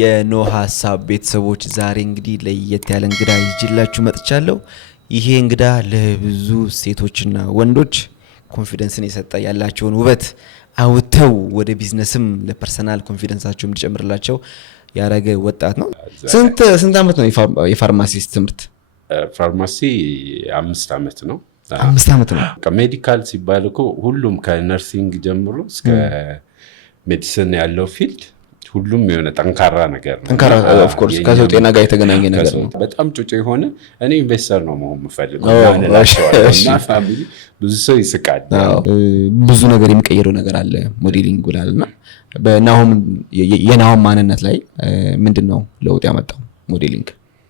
የኖህ ሐሳብ ቤተሰቦች ዛሬ እንግዲህ ለየት ያለ እንግዳ ይዤላችሁ መጥቻለሁ። ይሄ እንግዳ ለብዙ ሴቶችና ወንዶች ኮንፊደንስን የሰጠ ያላቸውን ውበት አውጥተው ወደ ቢዝነስም ለፐርሰናል ኮንፊደንሳቸው እንዲጨምርላቸው ያረገ ወጣት ነው። ስንት አመት ነው የፋርማሲ ትምህርት? ፋርማሲ 5 አመት ነው። 5 አመት ነው። ሜዲካል ሲባል እኮ ሁሉም ከነርሲንግ ጀምሮ እስከ ሜዲሲን ያለው ፊልድ ሁሉም የሆነ ጠንካራ ነገር ነው። ጠንካራ ኦፍ ኮርስ ከሰው ጤና ጋር የተገናኘ ነገር ነው። በጣም ጩጬ የሆነ እኔ ኢንቨስተር ነው መሆን የምፈልገው እና ፋሚሊ ብዙ ሰው ይስቃል። ብዙ ነገር የሚቀየረው ነገር አለ ሞዴሊንግ ብላልና በናሆም የናሆም ማንነት ላይ ምንድነው ለውጥ ያመጣው ሞዴሊንግ?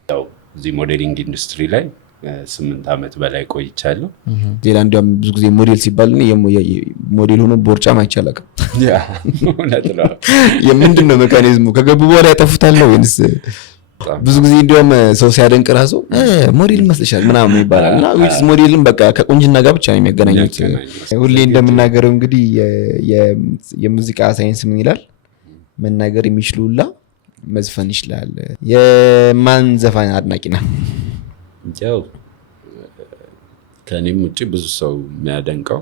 ያው እዚህ ሞዴሊንግ ኢንዱስትሪ ላይ 8 አመት በላይ ቆይቻለሁ። ሌላ እንዲያም ብዙ ጊዜ ሞዴል ሲባል ሞዴል ሆኖ ቦርጫም አይቻልም። ያ እውነት ነው። የምንድነው ሜካኒዝሙ? ከገቡ በኋላ ያጠፉታል ወይስ? ብዙ ጊዜ እንዲያም ሰው ሲያደንቅ ራሱ ሞዴል መስለሻል ምናምን ይባላል እና ዊዝ ሞዴልም በቃ ከቁንጅና ጋር ብቻ ነው የሚያገናኙት። ሁሌ እንደምናገረው እንግዲህ የሙዚቃ ሳይንስ ምን ይላል? መናገር የሚችሉላ መዝፈን ይችላል። የማን ዘፋኝ አድናቂ ነህ? ያው ከኔም ውጪ ብዙ ሰው የሚያደንቀው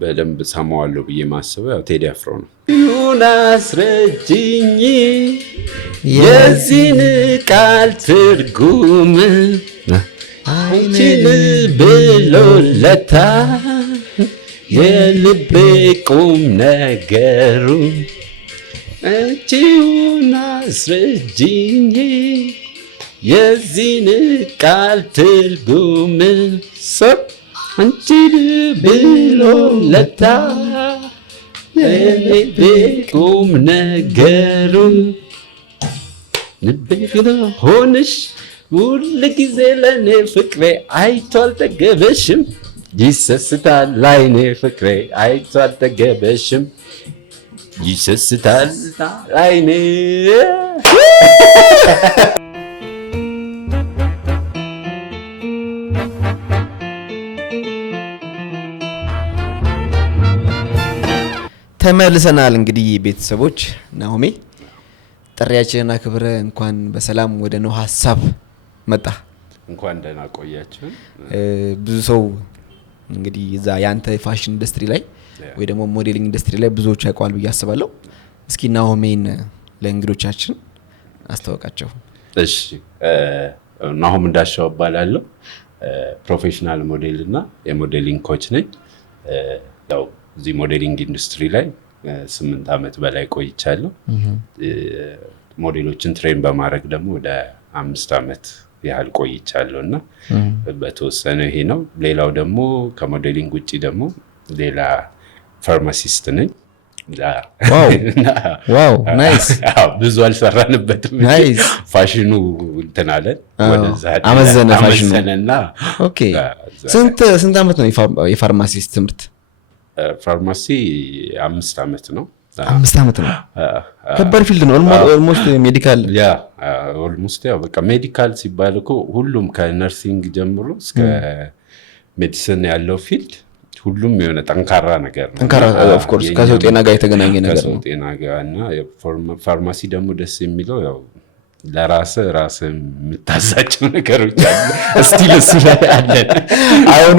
በደንብ ሰማዋለሁ ብዬ ማስበው ያው ቴዲ አፍሮ ነው። ይሁን አስረጅኝ የዚህን ቃል ትርጉም አንቺን ብሎለታ የልቤ ቁም ነገሩ አንቺን አስረጅኝ የዚህን ቃል ትርጉም ሰብ አንቺን ብሎለታ የልቤ ቁም ነገሩ ንቤግነ ሆንሽ ሁል ጊዜ ለኔ ፍቅሬ አይቶ አልጠገበሽም ይሰስታል ላይኔ ፍቅሬ አይቶ አልጠገበሽም ይሰስታል ላይኔ። ተመልሰናል። እንግዲህ ቤተሰቦች ናሆሜ ጥሪያችንን አክብረ እንኳን በሰላም ወደ ኖህ ሐሳብ መጣ። እንኳን ደህና ቆያችሁ። ብዙ ሰው እንግዲህ እዛ ያንተ ፋሽን ኢንዱስትሪ ላይ ወይ ደግሞ ሞዴሊንግ ኢንዱስትሪ ላይ ብዙዎች ያውቃሉ ብዬ አስባለሁ። እስኪ ናሆሜን ለእንግዶቻችን አስተዋውቃቸው። እሺ፣ ናሆም እንዳሻው እባላለሁ። ፕሮፌሽናል ሞዴል እና የሞዴሊንግ ኮች ነኝ። ያው እዚህ ሞዴሊንግ ኢንዱስትሪ ላይ 8 አመት በላይ ቆይቻለሁ። ሞዴሎችን ትሬን በማድረግ ደግሞ ወደ 5 አመት ያህል ቆይቻለሁ እና በተወሰነ ይሄ ነው። ሌላው ደግሞ ከሞዴሊንግ ውጪ ደግሞ ሌላ ፋርማሲስት ነኝ። ዋው ናይስ። ብዙ አልሰራንበትም። ፋሽኑ እንትን አለን ወደዛ አመዘነና። ኦኬ ስንት አመት ነው የፋርማሲስት ትምህርት? ፋርማሲ 5 አመት ነው። 5 አመት ነው። ከባድ ፊልድ ነው። ኦልሞስት ሜዲካል ኦልሞስት ያው በቃ ሜዲካል ሲባል እኮ ሁሉም ከነርሲንግ ጀምሮ እስከ ሜዲሲን ያለው ፊልድ ሁሉም የሆነ ጠንካራ ነገር ነው። ጠንካራ ኦፍ ኮርስ ከሰው ጤና ጋር የተገናኘ ነገር ነው። ከሰው ጤና ጋር እና ፋርማሲ ደግሞ ደስ የሚለው ያው ለራስህ የምታሳቸው ነገሮች አሉ። እስቲ ለሱ ላይ አለን። አሁን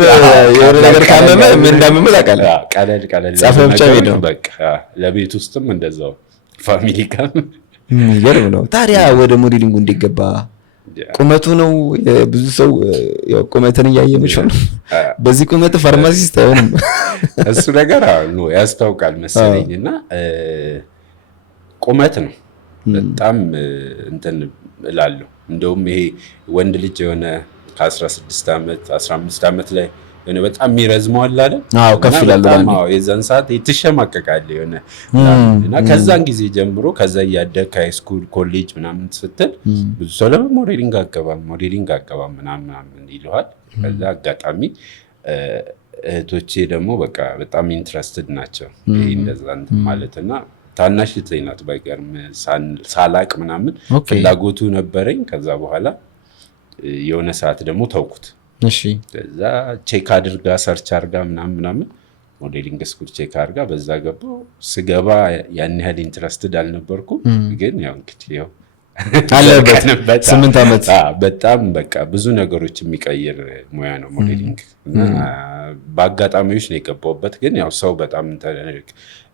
የሆነ ነገር ካመመ ምን እንዳመመ ታውቃለህ? ቀለል ጻፈህ ብቻ ቤት ነው በቃ። ለቤት ውስጥም እንደዛው ፋሚሊ ጋር የሚገርም ነው። ታዲያ ወደ ሞዴሊንጉ እንዲገባ ቁመቱ ነው። ብዙ ሰው ያው ቁመትን እያየመች ነው። በዚህ ቁመት ፋርማሲስት አይሆንም። እሱ ነገር ነው ያስታውቃል መሰለኝና ቁመት ነው በጣም እንትን እላለሁ። እንደውም ይሄ ወንድ ልጅ የሆነ ከ16 አመት 15 አመት ላይ የሆነ በጣም የሚረዝመው አለ አይደል? አዎ ከፍ ይላል። የዛን ሰዓት ትሸማቀቃለህ የሆነ እና ከዛን ጊዜ ጀምሮ ከዛ እያደግህ ሃይ ስኩል ኮሌጅ ምናምን ስትል ብዙ ሰው ለምን ሞዴሊንግ አገባም ምናምን ይለዋል። ከዛ አጋጣሚ እህቶቼ ደግሞ በቃ በጣም ኢንትረስትድ ናቸው ይሄ እንደዛ እንትን ማለትና ታናሽ ልጅ ናት። ባይገርም ሳላቅ ምናምን ፍላጎቱ ነበረኝ። ከዛ በኋላ የሆነ ሰዓት ደግሞ ተውኩት። እሺ ከዛ ቼክ አድርጋ ሰርች አድርጋ ምናምን ሞዴሊንግ ስኩል ቼክ አድርጋ በዛ ገባሁ። ስገባ ያን ያህል ኢንትረስትድ አልነበርኩም፣ ግን ያው እንግዲህ ያው አለበት 8 ዓመት በጣም በቃ ብዙ ነገሮች የሚቀይር ሙያ ነው ሞዴሊንግ እና በአጋጣሚዎች ነው የገባሁበት። ግን ያው ሰው በጣም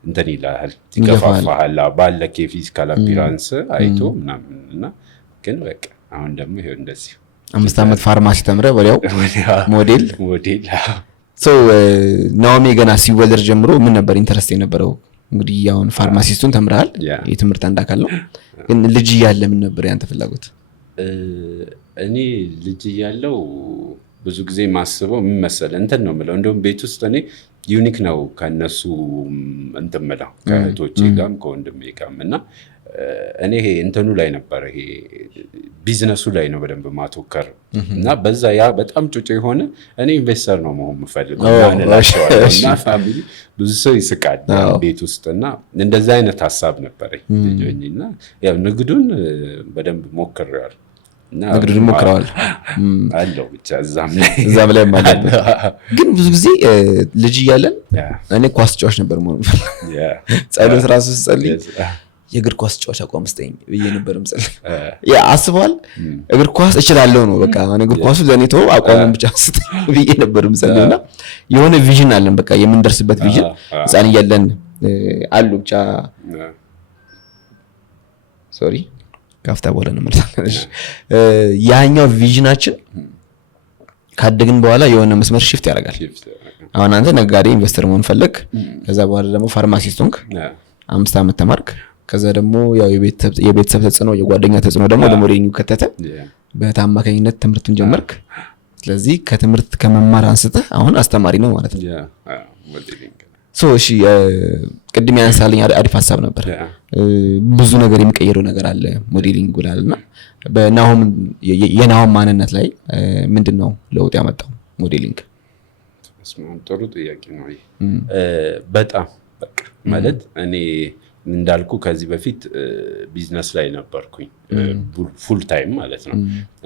እንትን ይላል ይገፋፋል ባለ የፊዚካል አፒራንስ አይቶ ምናምን እና ግን በቃ አሁን ደግሞ ይሄው እንደዚህ 5 ዓመት ፋርማሲ ተምረህ ወዲያው ሞዴል ናኦሚ ገና ሲወለድ ጀምሮ ምን ነበር ኢንተረስት የነበረው? እንግዲህ ያውን ፋርማሲስቱን ተምረሃል፣ የትምህርት አንድ አካል ነው። ግን ልጅ እያለ ምን ነበር ያንተ ፍላጎት? እኔ ልጅ እያለው ብዙ ጊዜ ማስበው ምን መሰለህ እንትን ነው የምለው፣ እንደውም ቤት ውስጥ እኔ ዩኒክ ነው ከነሱ እንትን የምለው ከእህቶቼ ጋርም ከወንድሜ ጋርም እና እኔ ይሄ እንትኑ ላይ ነበር ይሄ ቢዝነሱ ላይ ነው በደንብ ማተኮር እና በዛ ያ በጣም ጩጬ የሆነ እኔ ኢንቨስተር ነው መሆን የምፈልገው እና ፋሚሊ ብዙ ሰው ይስቃል ቤት ውስጥ እና እንደዛ አይነት ሀሳብ ነበረኝ ልጅና ያው ንግዱን በደንብ ሞክሬዋለሁ እና ንግዱን ሞክረዋል አለው ብቻ እዛም ላይ ማለት ግን ብዙ ጊዜ ልጅ እያለን እኔ ኳስ ጫዋች ነበር መሆን ጸሎት ራሱ ስጸልይ የእግር ኳስ ጫዋች አቋም ስጠኝ ብዬ ነበር ምጸል ያ አስበዋል። እግር ኳስ እችላለሁ ነው በቃ ማን እግር ኳሱ ለኔ ተው አቋሙን ብቻ ስጠኝ ብዬ ነበር ምጸልና የሆነ ቪዥን አለን በቃ የምንደርስበት ቪዥን ህፃን እያለን አሉ ብቻ ሶሪ ካፍታ በኋላ ነው መልሳለሽ ያኛው ቪዥናችን ካደግን በኋላ የሆነ መስመር ሽፍት ያደርጋል። አሁን አንተ ነጋዴ ኢንቨስተር መሆን ፈለግ፣ ከዛ በኋላ ደግሞ ፋርማሲስት ሆንክ 5 ዓመት ተማርክ። ከዛ ደግሞ ያው የቤተሰብ ተጽዕኖ የጓደኛ ተጽዕኖ ደግሞ ለሞዴሊንግ ከተተ በታማካኝነት ትምህርትን ጀመርክ። ስለዚህ ከትምህርት ከመማር አንስተህ አሁን አስተማሪ ነው ማለት ነው። እሺ ቅድም ያነሳልኝ አሪፍ ሀሳብ ነበር። ብዙ ነገር የሚቀየረው ነገር አለ ሞዴሊንግ ብላልና በናሆም የናሆም ማንነት ላይ ምንድነው ለውጥ ያመጣው ሞዴሊንግ? ጥሩ ጥያቄ ነው። በጣም በቃ ማለት እኔ እንዳልኩ ከዚህ በፊት ቢዝነስ ላይ ነበርኩኝ ፉል ታይም ማለት ነው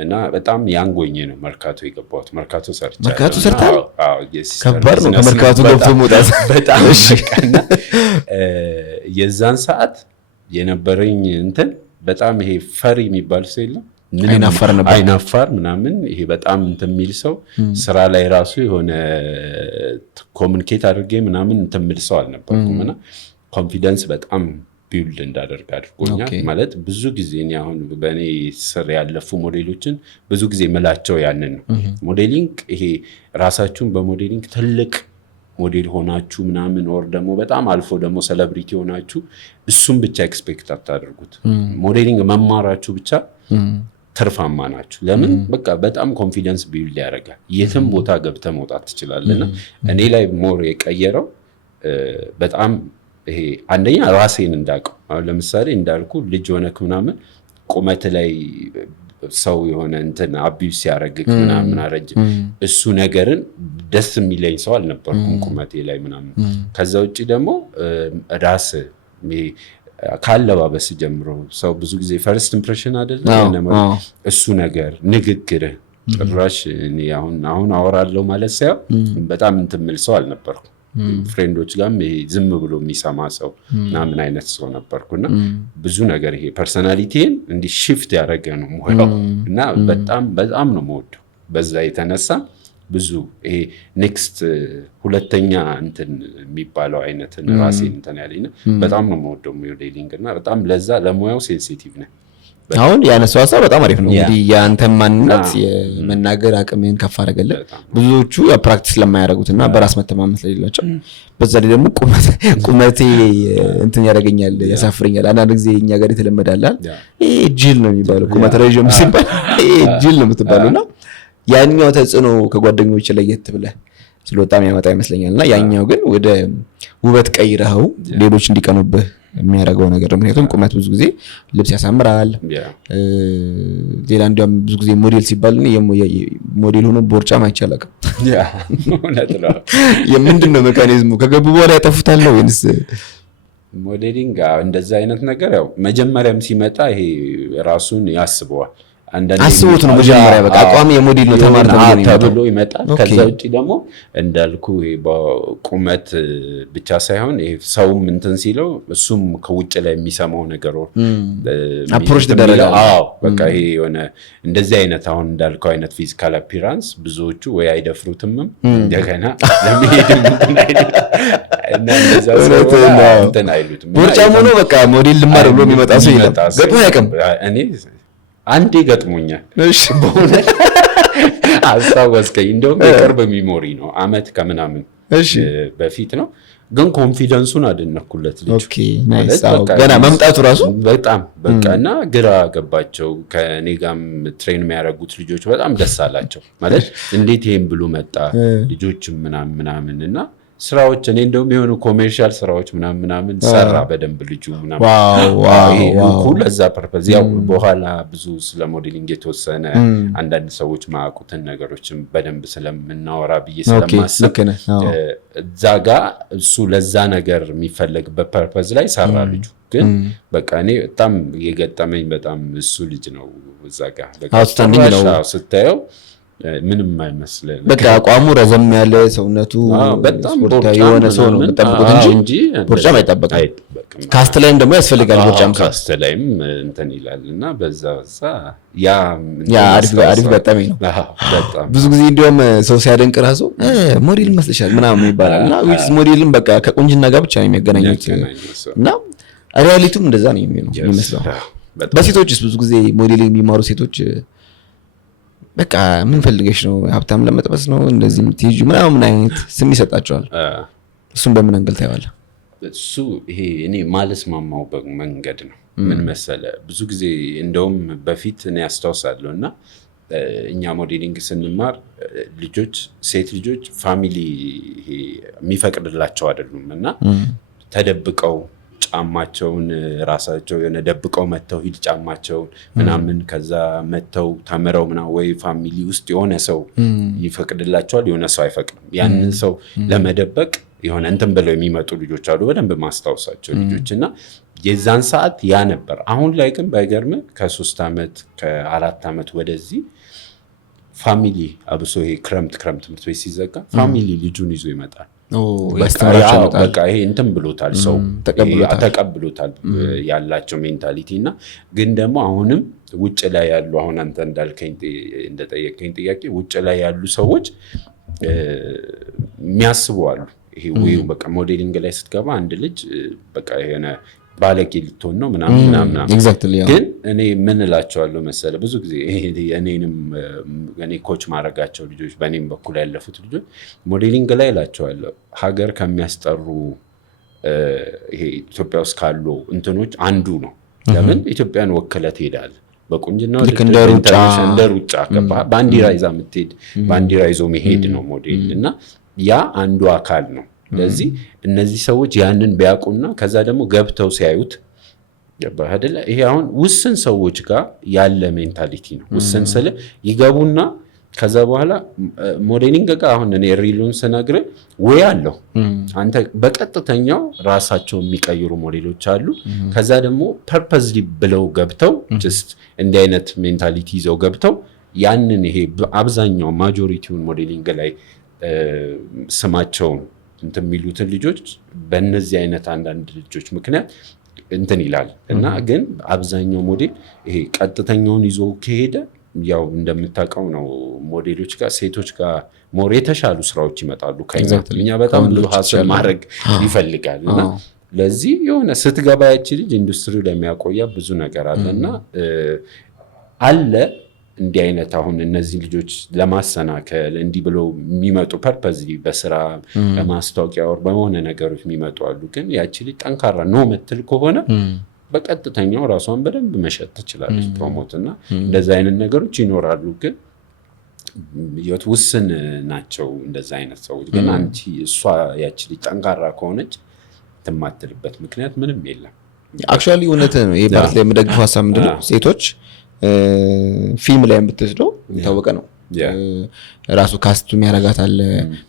እና በጣም ያንጎኝ ነው መርካቶ የገባሁት። መርካቶ ሰርቻለሁ። መርካቶ ሰርታል? አዎ ከባድ ነው ከመርካቶ ገብቶ መውጣት በጣም እና የዛን ሰዓት የነበረኝ እንትን በጣም ይሄ ፈሪ የሚባል ሰው የለም አይናፋር ምናምን ይሄ በጣም እንትን የሚል ሰው ስራ ላይ ራሱ የሆነ ኮሙኒኬት አድርጌ ምናምን እንትን የሚል ሰው አልነበርኩም እና ኮንፊደንስ በጣም ቢውልድ እንዳደርግ አድርጎኛል። ማለት ብዙ ጊዜ እኔ አሁን በእኔ ስር ያለፉ ሞዴሎችን ብዙ ጊዜ ምላቸው ያንን ነው። ሞዴሊንግ ይሄ ራሳችሁን በሞዴሊንግ ትልቅ ሞዴል ሆናችሁ ምናምን ወር ደግሞ በጣም አልፎ ደግሞ ሴሌብሪቲ ሆናችሁ እሱም ብቻ ኤክስፔክት አታደርጉት። ሞዴሊንግ መማራችሁ ብቻ ትርፋማ ናችሁ። ለምን በቃ በጣም ኮንፊደንስ ቢውልድ ያደርጋል። የትም ቦታ ገብተህ መውጣት ትችላለህና እኔ ላይ ሞር የቀየረው በጣም ይሄ አንደኛ ራሴን እንዳውቀው አሁን ለምሳሌ እንዳልኩ ልጅ ሆነክ ምናምን ቁመት ላይ ሰው የሆነ እንትን አቢዩስ ሲያደርግክ ምናምን አረጅ እሱ ነገርን ደስ የሚለኝ ሰው አልነበርኩም ቁመቴ ላይ ምናምን። ከዛ ውጪ ደግሞ ራስ ካለባበስ ጀምሮ ሰው ብዙ ጊዜ ፈርስት ኢምፕሬሽን አይደለም እሱ ነገር ንግግርህ ጭራሽ እኔ አሁን አወራለሁ ማለት ሳይሆን በጣም እንትን የምል ሰው አልነበርኩም። ፍሬንዶች ጋርም ይሄ ዝም ብሎ የሚሰማ ሰው ምናምን አይነት ሰው ነበርኩና ብዙ ነገር ይሄ ፐርሰናሊቲን እንዲ ሽፍት ያደረገ ነው ሙያው እና በጣም ነው የምወደው። በዛ የተነሳ ብዙ ይሄ ኔክስት ሁለተኛ እንትን የሚባለው አይነት ራሴን እንትን ያለኝና በጣም ነው የምወደው ሞዴሊንግ እና በጣም ለዛ ለሙያው ሴንሲቲቭ ነኝ። አሁን ያነሳው ሀሳብ በጣም አሪፍ ነው። እንግዲህ ያንተ ማንነት የመናገር አቅምን ከፍ አደረገለ። ብዙዎቹ ያ ፕራክቲስ ለማያደርጉትና በራስ መተማመን ስለሌላቸው በዛ ላይ ደግሞ ቁመቴ እንትን ያደርገኛል ያሳፍረኛል። አንዳንድ ጊዜ እኛ ጋር የተለመዳል ይሄ ጅል ነው የሚባለው ቁመት ረጅም ሲባል ይሄ ጅል ነው የምትባለውና ያኛው ተጽዕኖ ከጓደኞች ለየት ብለህ ስለወጣም ያመጣ ይመስለኛልና ያኛው ግን ወደ ውበት ቀይረኸው ሌሎች እንዲቀኑብህ የሚያደርገው ነገር ነው። ምክንያቱም ቁመት ብዙ ጊዜ ልብስ ያሳምራል። ሌላ እንዲያውም ብዙ ጊዜ ሞዴል ሲባል ሞዴል ሆኖ ቦርጫም አይቻልም። የምንድነው ሜካኒዝሙ? ከገቡ በኋላ ያጠፉታል ወይስ ሞዴሊንግ እንደዛ አይነት ነገር ያው መጀመሪያም ሲመጣ ይሄ ራሱን ያስበዋል። አስቡት ነው መጀመሪያ በቃ አቋም የሞዴል ነው ተብሎ ይመጣል። ከዛ ውጪ ደግሞ እንዳልኩ ቁመት ብቻ ሳይሆን ሰውም እንትን ሲለው እሱም ከውጭ ላይ የሚሰማው ነገር አፕሮች ተደረገ። በቃ ይሄ የሆነ እንደዚህ አይነት አሁን እንዳልከው አይነት ፊዚካል አፒራንስ ብዙዎቹ ወይ አይደፍሩትም እንደገና ለመሄድም እንትን አይሉትም። ቦርጫም ሆኖ በቃ ሞዴል ልማር ብሎ የሚመጣ ሰው የለም። ገጥሞ ያውቅም? እኔ አንዴ ገጥሞኛል። በእውነት አስታወስከኝ። እንደውም የቅርብ ሚሞሪ ነው፣ አመት ከምናምን በፊት ነው። ግን ኮንፊደንሱን አደነኩለት ልጅ። ገና መምጣቱ ራሱ በጣም በቃ እና ግራ ገባቸው። ከኔ ጋርም ትሬን የሚያደርጉት ልጆች በጣም ደስ አላቸው። ማለት እንዴት ይሄን ብሎ መጣ ልጆችም ምናምን እና ስራዎች እኔ እንደውም የሆኑ ኮሜርሻል ስራዎች ምናምን ሰራ በደንብ ልጁ ምናምን ለዛ ፐርፐዝ ያው በኋላ ብዙ ስለ ሞዴሊንግ የተወሰነ አንዳንድ ሰዎች ማያውቁትን ነገሮችም በደንብ ስለምናወራ ብዬ ስለማስብ እዛ ጋ እሱ ለዛ ነገር የሚፈለግበት ፐርፐዝ ላይ ሰራ ልጁ። ግን በቃ እኔ በጣም የገጠመኝ በጣም እሱ ልጅ ነው። እዛ ጋ ስታየው ምንም አይመስልም። በቃ አቋሙ ረዘም ያለ ሰውነቱ በጣም ስፖርታዊ የሆነ ሰው ነው የምጠብቁት እንጂ ቦርጫም አይጠበቅም። ካስት ላይም ደግሞ ያስፈልጋል። ቦርጫም ካስት ላይም እንትን ይላል እና በዛ ያ አሪፍ ገጠመኝ ነው። ብዙ ጊዜ እንዲያውም ሰው ሲያደንቅ ራሱ ሞዴል መስልሻል ምናምን ይባላል እና ሞዴልም በቃ ከቁንጅና ጋር ብቻ ነው የሚያገናኙት እና ሪያሊቲውም እንደዛ ነው የሚመስለው። በሴቶችስ ብዙ ጊዜ ሞዴሊንግ የሚማሩ ሴቶች በቃ ምን ፈልገሽ ነው? ሀብታም ለመጥበስ ነው እንደዚህ የምትሄጂው ምናምን አይነት ስም ይሰጣቸዋል። እሱም በምን አንግል ታየዋለህ? እሱ ይሄ እኔ ማልስማማው መንገድ ነው። ምን መሰለ ብዙ ጊዜ እንደውም በፊት እኔ አስታውሳለሁ እና እኛ ሞዴሊንግ ስንማር ሴት ልጆች ፋሚሊ የሚፈቅድላቸው አይደሉም እና ተደብቀው ጫማቸውን ራሳቸው የሆነ ደብቀው መተው ሂል ጫማቸውን ምናምን ከዛ መተው ተምረው ወይ ፋሚሊ ውስጥ የሆነ ሰው ይፈቅድላቸዋል፣ የሆነ ሰው አይፈቅድም። ያንን ሰው ለመደበቅ የሆነ እንትን ብለው የሚመጡ ልጆች አሉ፣ በደንብ ማስታወሳቸው ልጆች እና የዛን ሰዓት ያ ነበር። አሁን ላይ ግን ባይገርም ከ3 ዓመት ከ4 ዓመት ወደዚህ ፋሚሊ አብሶ ይሄ ክረምት ትምህርት ቤት ሲዘጋ ፋሚሊ ልጁን ይዞ ይመጣል። በቃ ይሄ እንትን ብሎታል፣ ሰው ተቀብሎታል ያላቸው ሜንታሊቲ እና ግን ደግሞ አሁንም ውጭ ላይ ያሉ አሁን አንተ እንደጠየቀኝ ጥያቄ ውጭ ላይ ያሉ ሰዎች የሚያስቡ አሉ። ይሄ ወይ በቃ ሞዴሊንግ ላይ ስትገባ አንድ ልጅ በቃ የሆነ ባለጌ ልትሆን ነው ምናምን ግን እኔ ምን እላቸዋለሁ መሰለ ብዙ ጊዜ እኔ ኮች ማድረጋቸው ልጆች በእኔም በኩል ያለፉት ልጆች ሞዴሊንግ ላይ እላቸዋለሁ ሀገር ከሚያስጠሩ ይሄ ኢትዮጵያ ውስጥ ካሉ እንትኖች አንዱ ነው። ለምን ኢትዮጵያን ወክለህ ትሄዳለህ በቁንጅና እንደ ሩጫ ባንዲራ ይዛ የምትሄድ ባንዲራ ይዞ መሄድ ነው ሞዴል እና ያ አንዱ አካል ነው። ስለዚህ እነዚህ ሰዎች ያንን ቢያውቁና ከዛ ደግሞ ገብተው ሲያዩት አይደለ ይሄ አሁን ውስን ሰዎች ጋር ያለ ሜንታሊቲ ነው። ውስን ስለ ይገቡና ከዛ በኋላ ሞዴሊንግ ጋር አሁን እኔ ሪሉን ስነግርህ ወይ አለው አንተ በቀጥተኛው ራሳቸው የሚቀይሩ ሞዴሎች አሉ። ከዛ ደግሞ ፐርፐዝሊ ብለው ገብተው ጀስት እንዲህ አይነት ሜንታሊቲ ይዘው ገብተው ያንን ይሄ አብዛኛው ማጆሪቲውን ሞዴሊንግ ላይ ስማቸውን እንትን የሚሉትን ልጆች በእነዚህ አይነት አንዳንድ ልጆች ምክንያት እንትን ይላል እና ግን አብዛኛው ሞዴል ይሄ ቀጥተኛውን ይዞ ከሄደ ያው እንደምታውቀው ነው ሞዴሎች ጋር ሴቶች ጋር ሞር የተሻሉ ስራዎች ይመጣሉ። ከኛ በጣም ብዙ ሀሳብ ማድረግ ይፈልጋል እና ለዚህ የሆነ ስትገባ ያቺ ልጅ ኢንዱስትሪው ላይ የሚያቆያ ብዙ ነገር አለና አለ እንዲህ አይነት አሁን እነዚህ ልጆች ለማሰናከል እንዲህ ብለው የሚመጡ ፐርፐዝሊ በስራ ለማስታወቂያ ወር በሆነ ነገሮች የሚመጡ አሉ። ግን ያቺ ልጅ ጠንካራ ነው ምትል ከሆነ በቀጥተኛው ራሷን በደንብ መሸጥ ትችላለች ፕሮሞት እና እንደዚህ አይነት ነገሮች ይኖራሉ። ግን ውስን ናቸው እንደዚህ አይነት ሰዎች። ግን አንቺ እሷ ያቺ ልጅ ጠንካራ ከሆነች ትማትልበት ምክንያት ምንም የለም። አክቹዋሊ እውነት ነው። ይሄ ፓርት ላይ የምደግፈው ሀሳብ ምንድን ነው ሴቶች ፊልም ላይ የምትወስደው የታወቀ ነው። ራሱ ካስቱ የሚያረጋት አለ፣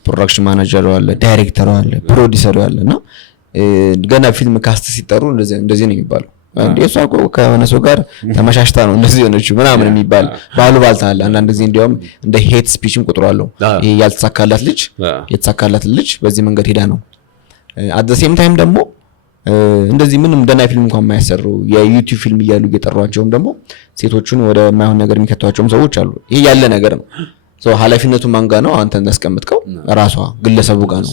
ፕሮዳክሽን ማናጀሩ አለ፣ ዳይሬክተሩ አለ፣ ፕሮዲሰሩ አለ እና ገና ፊልም ካስት ሲጠሩ እንደዚህ ነው የሚባለው። እንዴ እሷ እኮ ከሆነ ሰው ጋር ተመሻሽታ ነው እንደዚህ ሆነችው ምናምን የሚባል ባሉ ባልታለ አንዳንድ ጊዜ እንዲያውም እንደ ሄት ስፒችም ቁጥሯለሁ ይሄ ያልተሳካላት ልጅ የተሳካላት ልጅ በዚህ መንገድ ሄዳ ነው at the same time ደግሞ እንደዚህ ምንም ደና ፊልም እንኳን የማያሰሩ የዩቲዩብ ፊልም እያሉ እየጠሯቸውም ደግሞ ሴቶቹን ወደ ማይሆን ነገር የሚከቷቸውም ሰዎች አሉ ይሄ ያለ ነገር ነው ኃላፊነቱ ማን ጋር ነው አንተ እንዳስቀምጥከው ራሷ ግለሰቡ ጋር ነው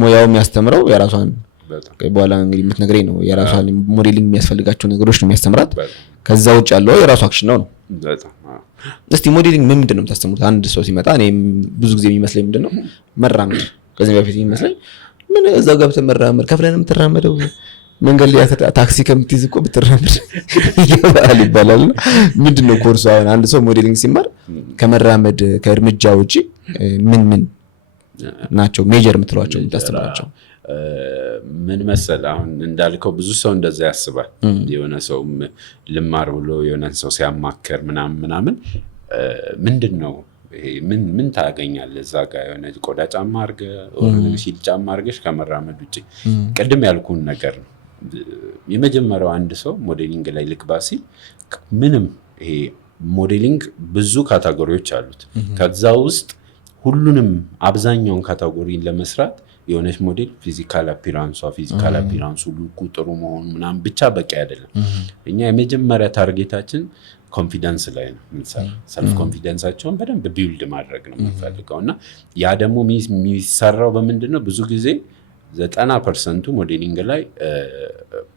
ሙያው የሚያስተምረው የራሷን በኋላ እንግዲህ የምትነግረኝ ነው የራሷን ሞዴሊንግ የሚያስፈልጋቸው ነገሮች ነው የሚያስተምራት ከዛ ውጭ ያለው የራሷ አክሽን ነው እስቲ ሞዴሊንግ ምንድን ነው የምታስተምሩት አንድ ሰው ሲመጣ እኔ ብዙ ጊዜ የሚመስለኝ ምንድነው መራመድ ከዚህ በፊት የሚመስለኝ ምን እዛ ጋር ብትመራመድ ከፍለን የምትራመደው መንገድ ላይ ታክሲ ከምትይዝ እኮ ብትራመድ ይባላል ምንድነው ኮርሱ አሁን አንድ ሰው ሞዴሊንግ ሲማር ከመራመድ ከእርምጃ ውጪ ምን ናቸው ሜጀር የምትሏቸው የምታስተምራቸው ምን መሰል አሁን እንዳልከው ብዙ ሰው እንደዛ ያስባል የሆነ ሰው ልማር ብሎ የሆነ ሰው ሲያማከር ምናምን ምንድነው ይሄ ምን ታገኛለህ እዛ ጋር የሆነ ቆዳ ጫማ አድርገህ ወይ ሲል ጫማ አድርገሽ ከመራመድ ውጪ ቀድም ያልኩን ነገር ነው የመጀመሪያው አንድ ሰው ሞዴሊንግ ላይ ልግባ ሲል ምንም ይሄ ሞዴሊንግ ብዙ ካታጎሪዎች አሉት ከዛ ውስጥ ሁሉንም አብዛኛውን ካታጎሪን ለመስራት የሆነች ሞዴል ፊዚካል አፒራንሱ ቁጥሩ መሆኑ ምናምን ብቻ በቂ አይደለም እኛ የመጀመሪያ ታርጌታችን ኮንፊደንስ ላይ ነው የምንሰራው ሰልፍ ኮንፊደንሳቸውን በደንብ ቢልድ ማድረግ ነው የምንፈልገውና ያ ደግሞ የሚሰራው በምንድነው ብዙ ጊዜ 90% ሞዴሊንግ ላይ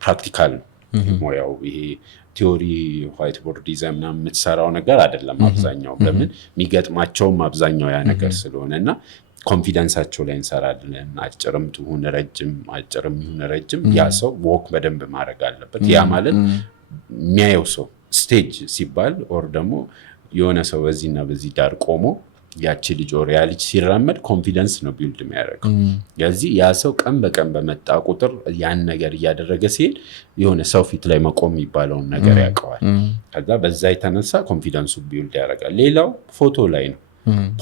ፕራክቲካል ነው ሞያው ይሄ ቲዮሪ ዋይት ቦርድ ዲዛይን ምናምን የምትሰራው ነገር አይደለም አብዛኛው ለምን የሚገጥማቸውም አብዛኛው ያ ነገር ስለሆነና ኮንፊደንሳቸው ላይ እንሰራለን አጭርም ይሁን ረጅም ያ ሰው ወክ በደንብ ማድረግ አለበት ያ ማለት የሚያየው ሰው ስቴጅ ሲባል ኦር ደግሞ የሆነ ሰው በዚህና በዚህ ዳር ቆሞ ያቺ ልጅ ኦር ያ ልጅ ሲራመድ ኮንፊደንስ ነው ቢልድ የሚያደርገው ስለዚህ ያ ሰው ቀን በቀን በመጣ ቁጥር ያን ነገር እያደረገ ሲሄድ የሆነ ሰው ፊት ላይ መቆም የሚባለውን ነገር ያውቀዋል ከዛ በዛ የተነሳ ኮንፊደንሱ ቢልድ ያደርጋል ሌላው ፎቶ ላይ ነው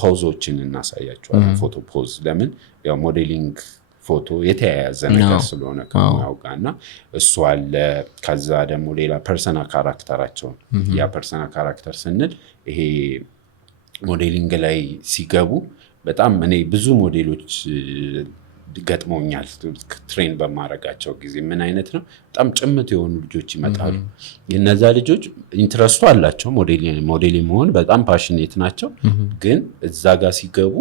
ፖዞችን እናሳያቸዋለን ፎቶ ፖዝ ለምን ያው ሞዴሊንግ ፎቶ የተያያዘ ነገር ስለሆነ ከማው ጋርና እሱ አለ ከዛ ደግሞ ሌላ ፐርሰናል ካራክተራቸው ያ ፐርሰናል ካራክተር ስንል ይሄ ሞዴሊንግ ላይ ሲገቡ በጣም እኔ ብዙ ሞዴሎች ገጥሞኛል ትሬን በማረጋቸው ጊዜ ምን አይነት ነው በጣም ጭምት የሆኑ ልጆች ይመጣሉ የነዛ ልጆች ኢንትረስቱ አላቸው ሞዴል መሆን በጣም ፓሽኔት ናቸው ግን እዛ ጋር ሲገቡ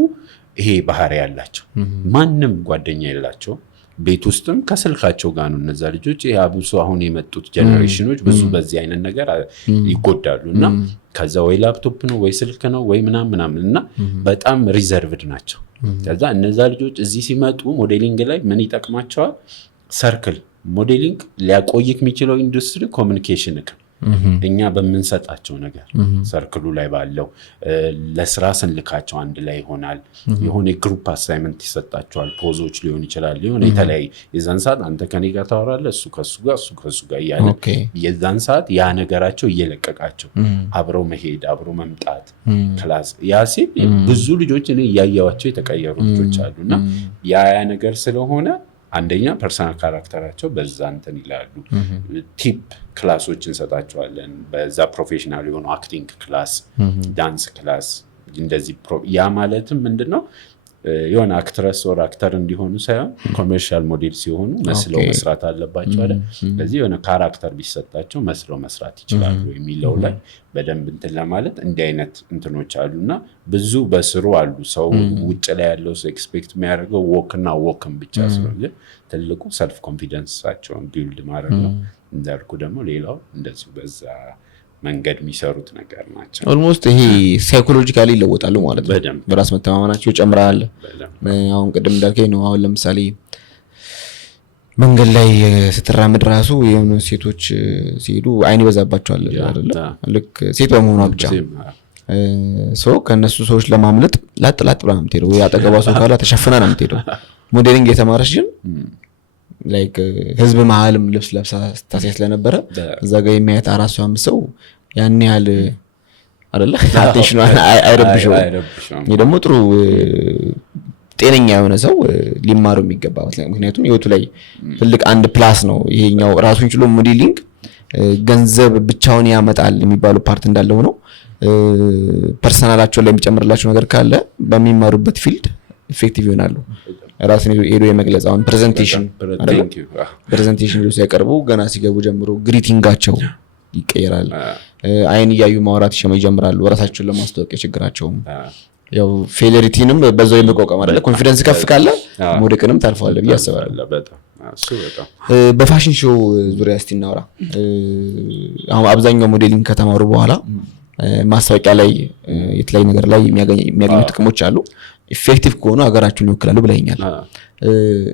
ይሄ ባህሪ ያላቸው ማንንም ጓደኛ የላቸው ቤት ውስጥም ከስልካቸው ጋር ነው እነዛ ልጆች ያብሱ አሁን የመጡት ጄነሬሽኖች ብዙ በዚህ አይነት ነገር ይጎዳሉና ከዛ ወይ ላፕቶፕ ነው ወይ ስልክ ነው ወይ ምናምንና በጣም ሪዘርቭድ ናቸው ከዛ እነዛ ልጆች እዚህ ሲመጡ ሞዴሊንግ ላይ ምን ይጠቅማቸዋል ሰርክል ሞዴሊንግ ሊያቆይክ የሚችለው ኢንዱስትሪ ኮሙኒኬሽን እኛ በመንሰጣቸው ነገር ሰርክሉ ላይ ባለው ለስራ ስንልካቸው አንድ ላይ ይሆናል የሆነ ግሩፕ አሳይመንት ይሰጣቸዋል ፖዞች ሊሆን ይችላል የሆነ የተለያየ የዛን ሰዓት አንተ ከኔ ጋር ታወራለህ እሱ ከሱ ጋር ያለ የዛን ሰዓት ያ ነገራቸው እየለቀቃቸው አብረው መሄድ አብረው መምጣት ክላስ ያ ሲል ብዙ ልጆች እኔ ያያያቸው የተቀየሩ ልጆች አሉና ያ ነገር ስለሆነ አንደኛ ፐርሰናል ካራክተራቸው በዛ እንትን ይላሉ ቲፕ ክላሶችን ሰጣቸዋለን በዛ ፕሮፌሽናል የሆኑ አክቲንግ ክላስ ዳንስ ክላስ እንደዚህ ያ ማለትም ምንድነው የሆነ አክትረስ ኦር አክተር እንዲሆኑ ሳይሆን ኮመርሻል ሞዴል ሲሆኑ መስለው መስራት አለባቸው አይደል ስለዚህ የሆነ ካራክተር ቢሰጣቸው መስለው መስራት ይችላሉ የሚለው ላይ በደንብ እንትን ለማለት እንዲህ አይነት እንትኖች አሉና ብዙ በስሩ አሉ ሰው ውጭ ላይ ያለው ሰው ኤክስፔክት የሚያደርገው ወክን ብቻ ስለሆነ ትልቁ ሰልፍ ኮንፊደንሳቸውን ቢልድ ማድረግ ነው እንዳልኩ ደግሞ ሌላው እንደዚህ በዛ መንገድ የሚሰሩት ነገር ናቸው ኦልሞስት ይሄ ሳይኮሎጂካሊ ይለወጣሉ ማለት ነው በራስ መተማመናቸው ይጨምራል አሁን ቅድም እንዳልከኝ ነው አሁን ለምሳሌ መንገድ ላይ ስትራመድ ራሱ የሆኑ ሴቶች ሲሄዱ አይን ይበዛባቸዋል አይደል ልክ ሴት በመሆኗ ብቻ ሰው ከነሱ ሰዎች ለማምለጥ ላጥላጥ ብላ ነው የምትሄደው ያጠገቧ ሰው ካላ ተሸፍና ነው የምትሄደው ሞዴሊንግ የተማረች ግን ላይክ ህዝብ መሀልም ልብስ ለብሳ ታሳይ ስለነበረ እዛ ጋር የሚያየት 4-5 ሰው ያን ያህል አይደለ አቴንሽን አይረብሽው ይሄ ደግሞ ጥሩ ጤነኛ የሆነ ሰው ሊማሩ የሚገባ ምክንያቱም ህይወቱ ላይ ትልቅ አንድ ፕላስ ነው ይሄኛው ራሱን ችሎ ሞዴሊንግ ገንዘብ ብቻውን ያመጣል የሚባለው ፓርት እንዳለው ነው። ፐርሰናላቸው ላይ የሚጨምርላቸው ነገር ካለ በሚማሩበት ፊልድ ኢፌክቲቭ ይሆናሉ። ራስን ሄዶ የመግለጽ አሁን ፕሬዘንቴሽን ሄዶ ሲያቀርቡ ገና ሲገቡ ጀምሮ ግሪቲንጋቸው ይቀየራል። አይን እያዩ ማውራት ይጀምራሉ። ራሳቸውን ለማስተዋወቅ ችግራቸውም ያው ፌለሪቲንም በዛው የመቋቋም አይደለ ኮንፊደንስ ከፍ ካለ ሞዴቅንም ታልፈዋለህ ብዬ አስባለሁ። በፋሽን ሾው ዙሪያ እስቲ እናውራ። አሁን አብዛኛው ሞዴሊንግ ከተማሩ በኋላ ማስታወቂያ ላይ የተለያዩ ነገር ላይ የሚያገኙ ጥቅሞች አሉ። ኢፌክቲቭ ከሆኑ ሀገራቸውን ይወክላሉ ብለኛል።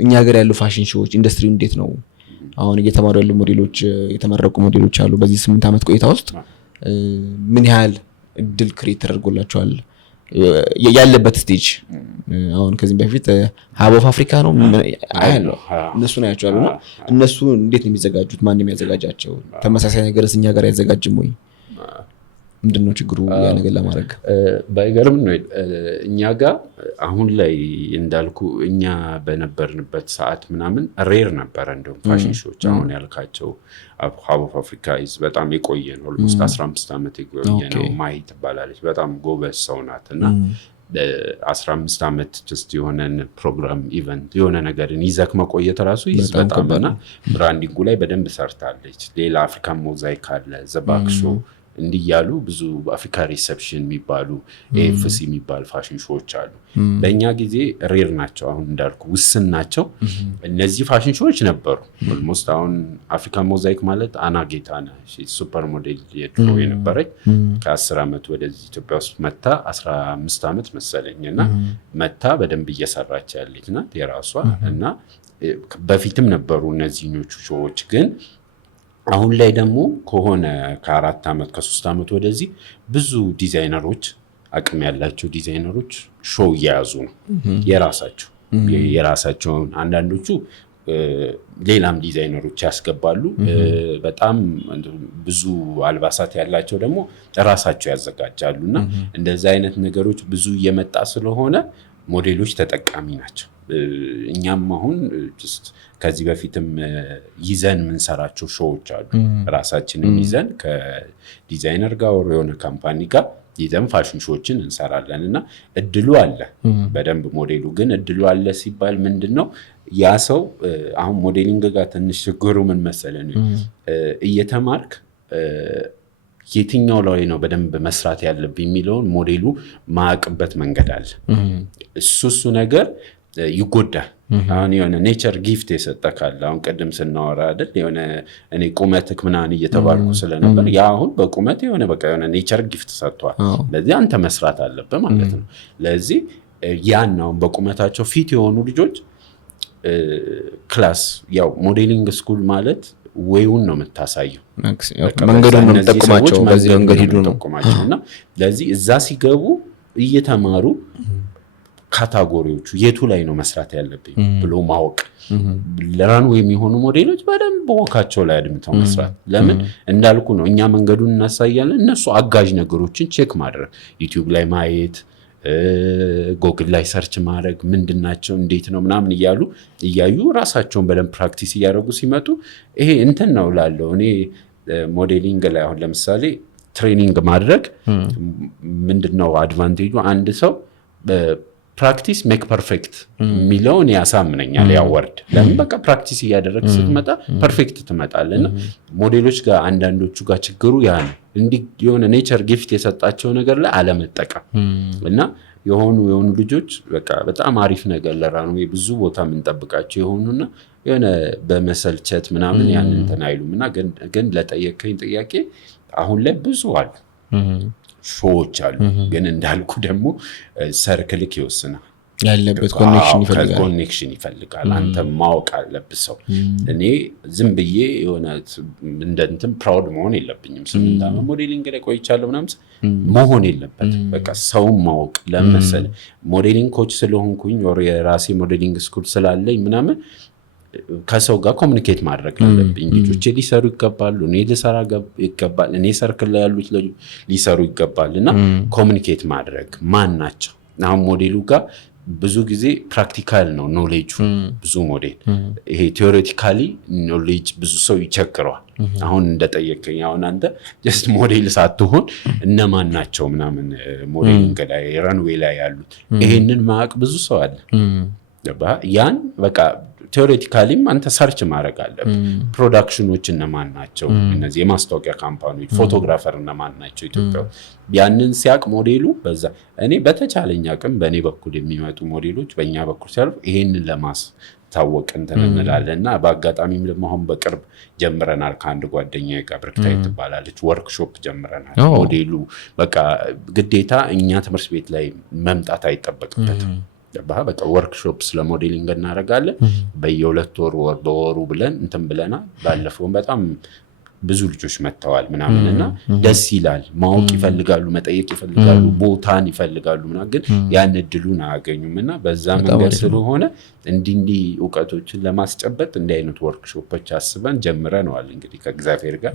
እኛ ሀገር ያሉ ፋሽን ሾዎች ኢንዱስትሪው እንዴት ነው? አሁን እየተማሩ ያሉ ሞዴሎች የተመረቁ ሞዴሎች አሉ። በዚህ 8 ዓመት ቆይታ ውስጥ ምን ያህል እድል ክሬት ተደርጎላቸዋል? ያለበት ስቴጅ አሁን ከዚህ በፊት ሀብ ኦፍ አፍሪካ ነው አያለው እነሱ ነው ያቻሉና እነሱ እንዴት ነው የሚዘጋጁት? ማን ነው የሚያዘጋጃቸው? ተመሳሳይ ነገርስ እኛ ጋር ያዘጋጅም ወይ? ምንድነው ችግሩ? ያ ነገር ለማድረግ ባይገርም ነው እኛ ጋር አሁን ላይ እንዳልኩ እኛ በነበርንበት ሰዓት ምናምን ሬር ነበር እንደውም ፋሽን ሾዎች አሁን ያልካቸው ሀብ ኦፍ አፍሪካ በጣም የቆየ ነው። ኦልሞስት 15 ዓመት የቆየ ነው። ማይ ትባላለች በጣም ጎበዝ ሰው ናት እና 15 ዓመት ጀስት የሆነን ፕሮግራም ኢቨንት የሆነ ነገርን ይዘክ መቆየት ራሱ በጣም እና ብራንዲንጉ ላይ በደንብ ሰርታለች። ሌላ አፍሪካን ሞዛይክ አለ ዘባክ ሾው እንዲያሉ ብዙ አፍሪካ ሪሴፕሽን የሚባሉ ኤፍሲ የሚባል ፋሽን ሾዎች አሉ። በእኛ ጊዜ ሬር ናቸው። አሁን እንዳልኩ ውስን ናቸው። እነዚህ ፋሽን ሾዎች ነበሩ። ኦልሞስት አሁን አፍሪካ ሞዛይክ ማለት አና ጌታነህ ሱፐር ሞዴል የድሮ የነበረች ከ10 ዓመት ወደዚህ ኢትዮጵያ ውስጥ መታ 15 ዓመት መሰለኝ እና መታ በደንብ እየሰራች ያለች ናት የራሷ እና በፊትም ነበሩ እነዚህኞቹ ሾዎች ግን አሁን ላይ ደግሞ ከሆነ ከ4 ዓመት ከ3 ዓመት ወደዚህ ብዙ ዲዛይነሮች አቅም ያላቸው ዲዛይነሮች ሾው እየያዙ ነው። የራሳቸውን አንዳንዶቹ ሌላም ዲዛይነሮች ያስገባሉ። በጣም ብዙ አልባሳት ያላቸው ደግሞ ራሳቸው ያዘጋጃሉና እንደዚህ አይነት ነገሮች ብዙ እየመጣ ስለሆነ ሞዴሎች ተጠቃሚ ናቸው። እኛም አሁን ከዚህ በፊትም ይዘን የምንሰራቸው ሾዎች አሉ። ራሳችንን ይዘን ከዲዛይነር ጋር ወር የሆነ ካምፓኒ ጋር ይዘን ፋሽን ሾዎችን እንሰራለን እና እድሉ አለ በደንብ ሞዴሉ ግን እድሉ አለ ሲባል ምንድነው ያ ሰው አሁን ሞዴሊንግ ጋር ትንሽ ችግሩ ምን መሰለኝ እየተማርክ የትኛው ላይ ነው በደንብ መስራት ያለብኝ የሚለውን ሞዴሉ ማያውቅበት መንገድ አለ። እሱ ነገር ይጎዳል። አሁን የሆነ ኔቸር ጊፍት የሰጠካል አሁን ቀደም ስናወራ አይደል የሆነ እኔ ቁመትክ ምናምን እየተባልኩ ስለነበር ያ አሁን በቁመት የሆነ በቃ የሆነ ኔቸር ጊፍት ሰጥቷል። ለዚህ አንተ መስራት አለበት ማለት ነው። ለዚህ ያን ነው በቁመታቸው ፊት የሆኑ ልጆች ክላስ ያው ሞዴሊንግ ስኩል ማለት ወይውን ነው የምታሳየው መንገዱን ነው የምትጠቁማቸው በዚህ መንገድ ሂዱ ነው እና ለዚህ እዛ ሲገቡ እየተማሩ ካታጎሪዎቹ የቱ ላይ ነው መስራት ያለብኝ ብሎ ማወቅ ለራንዌይ የሚሆኑ ሞዴሎች በደንብ ወካቸው ላይ አድምተው መስራት ለምን እንዳልኩ ነው እኛ መንገዱን እናሳያለን እነሱ አጋዥ ነገሮችን ቼክ ማድረግ ዩቲዩብ ላይ ማየት ጎግል ላይ ሰርች ማድረግ ምንድናቸው እንዴት ነው ምናምን እያዩ ራሳቸውን በደንብ ፕራክቲስ እያደረጉ ሲመጡ ይሄ እንትን ነው ላለው እኔ ሞዴሊንግ ላይ አሁን ለምሳሌ ትሬኒንግ ማድረግ ምንድነው አድቫንቴጁ አንድ ሰው ፕራክቲስ ሜክ ፐርፌክት ሚሊዮን ያሳምነኛል ያወርድ ለምን በቃ ፕራክቲስ እያደረግ ስትመጣ ፐርፌክት ትመጣለና ሞዴሎች ጋር አንዳንዶቹ ጋር ችግሩ ያ ነው እንዲ የሆነ ኔቸር ጊፍት የሰጣቸው ነገር ላይ አለመጠቀም እና የሆኑ ልጆች በቃ በጣም አሪፍ ነገር ለራንዌይ ብዙ ቦታ የምንጠብቃቸው የሆኑና የሆነ በመሰልቸት ምናምን ያንን ተናይሉምና ግን ለጠየቀኝ ጥያቄ አሁን ላይ ብዙ አሉ ሾዎች አሉ ግን እንዳልኩ ደግሞ ሰርክልክ ይወስናል ያለበት ኮኔክሽን ይፈልጋል አንተ ማወቅ አለብህ ሰው እኔ ዝም ብዬ የሆነ እንደንተም ፕራውድ መሆን የለብኝም 8 ዓመት ሞዴሊንግ ላይ ቆይቻለሁ ምናምን መሆን የለበት በቃ ሰው ማወቅ ለምሳሌ ሞዴሊንግ ኮች ስለሆንኩኝ ወር የራሴ ሞዴሊንግ ስኩል ስላለኝ ምናምን ከሰው ጋር ኮሙኒኬት ማድረግ አለብኝ ልጆች ሊሰሩ ይገባሉ እኔ ልሰራ ይገባል እኔ ሰርክል ላይ ያሉት ሊሰሩ ይገባልና ኮሙኒኬት ማድረግ ማን ናቸው አሁን ሞዴሉ ጋር ብዙ ጊዜ ፕራክቲካል ነው ኖሌጁ ብዙ ሞዴል ይሄ ቲዮሬቲካሊ ኖሌጅ ብዙ ሰው ይቸግረዋል አሁን እንደጠየቀኝ አሁን አንተ ጀስት ሞዴል ሳትሆን እነማን ናቸው ምናምን ሞዴሊንግ ላይ ራንዌይ ላይ ያሉት ይሄንን ማቅ ብዙ ሰው አለ ያን በቃ ቲዮሬቲካሊም አንተ ሰርች ማድረግ አለብህ ፕሮዳክሽኖች እነማን ናቸው እነዚህ የማስታወቂያ ካምፓኒዎች ፎቶግራፈር እነማን ናቸው ኢትዮጵያ ያንን ሲያቅ ሞዴሉ በዛ እኔ በተቻለኝ አቅም በእኔ በኩል የሚመጡ ሞዴሎች በእኛ በኩል ሲያልፉ ይሄንን ለማስታወቅ እንትን እንላለንና በአጋጣሚም ደግሞ አሁን በቅርብ ጀምረናል ከአንድ ጓደኛዬ ጋር ብርክታይት ትባላለች ወርክሾፕ ጀምረናል ሞዴሉ በቃ ግዴታ እኛ ትምህርት ቤት ላይ መምጣት አይጠበቅበትም በቃ ወርክሾፕ ስለ ሞዴሊንግ እናደርጋለን በየ2 ወር በወሩ ብለን እንትን ብለና ባለፈው በጣም ብዙ ልጆች መተዋል ምናምንና ደስ ይላል ማወቅ ይፈልጋሉ መጠየቅ ይፈልጋሉ ቦታን ይፈልጋሉ ምናምን ግን ያን እድሉን አያገኙምና በዛ መንገድ ስለሆነ እንዲንዲ ዕውቀቶችን ለማስጨበጥ እንደ አይነት ወርክሾፖች አስበን ጀምረናል እንግዲህ ከእግዚአብሔር ጋር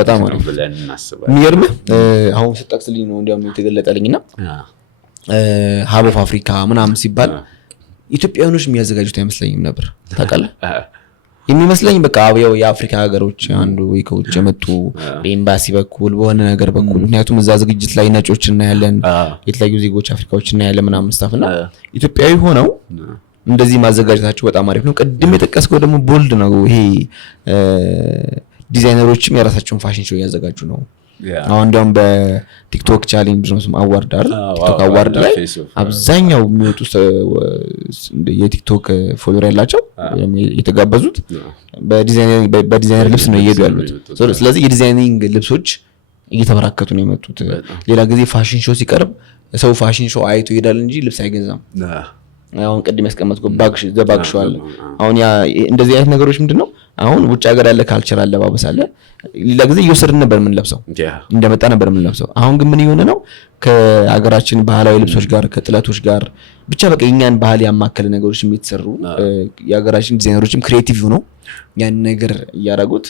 በጣም አሪፍ ብለን እናስባለን የሚገርም አሁን ስጠቅስልኝ ነው እንዲያውም የተገለጠልኝና ሀብ ኦፍ አፍሪካ ምናምን ሲባል ኢትዮጵያውያኖች የሚያዘጋጁት አይመስለኝም ነበር ታውቃለህ የሚመስለኝ በቃ አብያው የአፍሪካ ሀገሮች አንዱ ወይ ከውጭ የመጡ በኤምባሲ በኩል በሆነ ነገር በኩል ምክንያቱም እዛ ዝግጅት ላይ ነጮች እናያለን የተለያዩ ዜጎች አፍሪካዎች እናያለን ምናምን ስታፍና ኢትዮጵያዊ ሆነው እንደዚህ ማዘጋጀታቸው በጣም አሪፍ ነው ቅድም የጠቀስከው ደግሞ ቦልድ ነው ይሄ ዲዛይነሮችም የራሳቸውን ፋሽን ሾው ያዘጋጁ ነው አሁን እንደውም በቲክቶክ ቻሌንጅ ነው ስም አዋርድ አይደል ቲክቶክ አዋርድ ላይ አብዛኛው የሚወጡ የቲክቶክ ፎሎወር ያላቸው የተጋበዙት በዲዛይነር ልብስ ነው እየሄዱ ያሉት ስለዚህ የዲዛይኒንግ ልብሶች እየተበራከቱ ነው የመጡት ሌላ ጊዜ ፋሽን ሾው ሲቀርብ ሰው ፋሽን ሾው አይቶ ይሄዳል እንጂ ልብስ አይገዛም አሁን ቅድም ያስቀመጥኩት ባግ ሾው አለ አሁን ያ እንደዚህ አይነት ነገሮች ምንድነው አሁን ውጭ ሀገር ያለ ካልቸር አለባበስ አለ ሌላ ጊዜ እየወሰድን ነበር ምን ለብሰው እንደመጣ ነበር ምን ለብሰው አሁን ግን ምን ይሆነ ነው ከሀገራችን ባህላዊ ልብሶች ጋር ከጥለቶች ጋር ብቻ በቃ የኛን ባህል ያማከለ ነገሮች የሚተሰሩ የሀገራችን ዲዛይነሮችም ክሬቲቭ ሆነው ያን ነገር ያያረጉት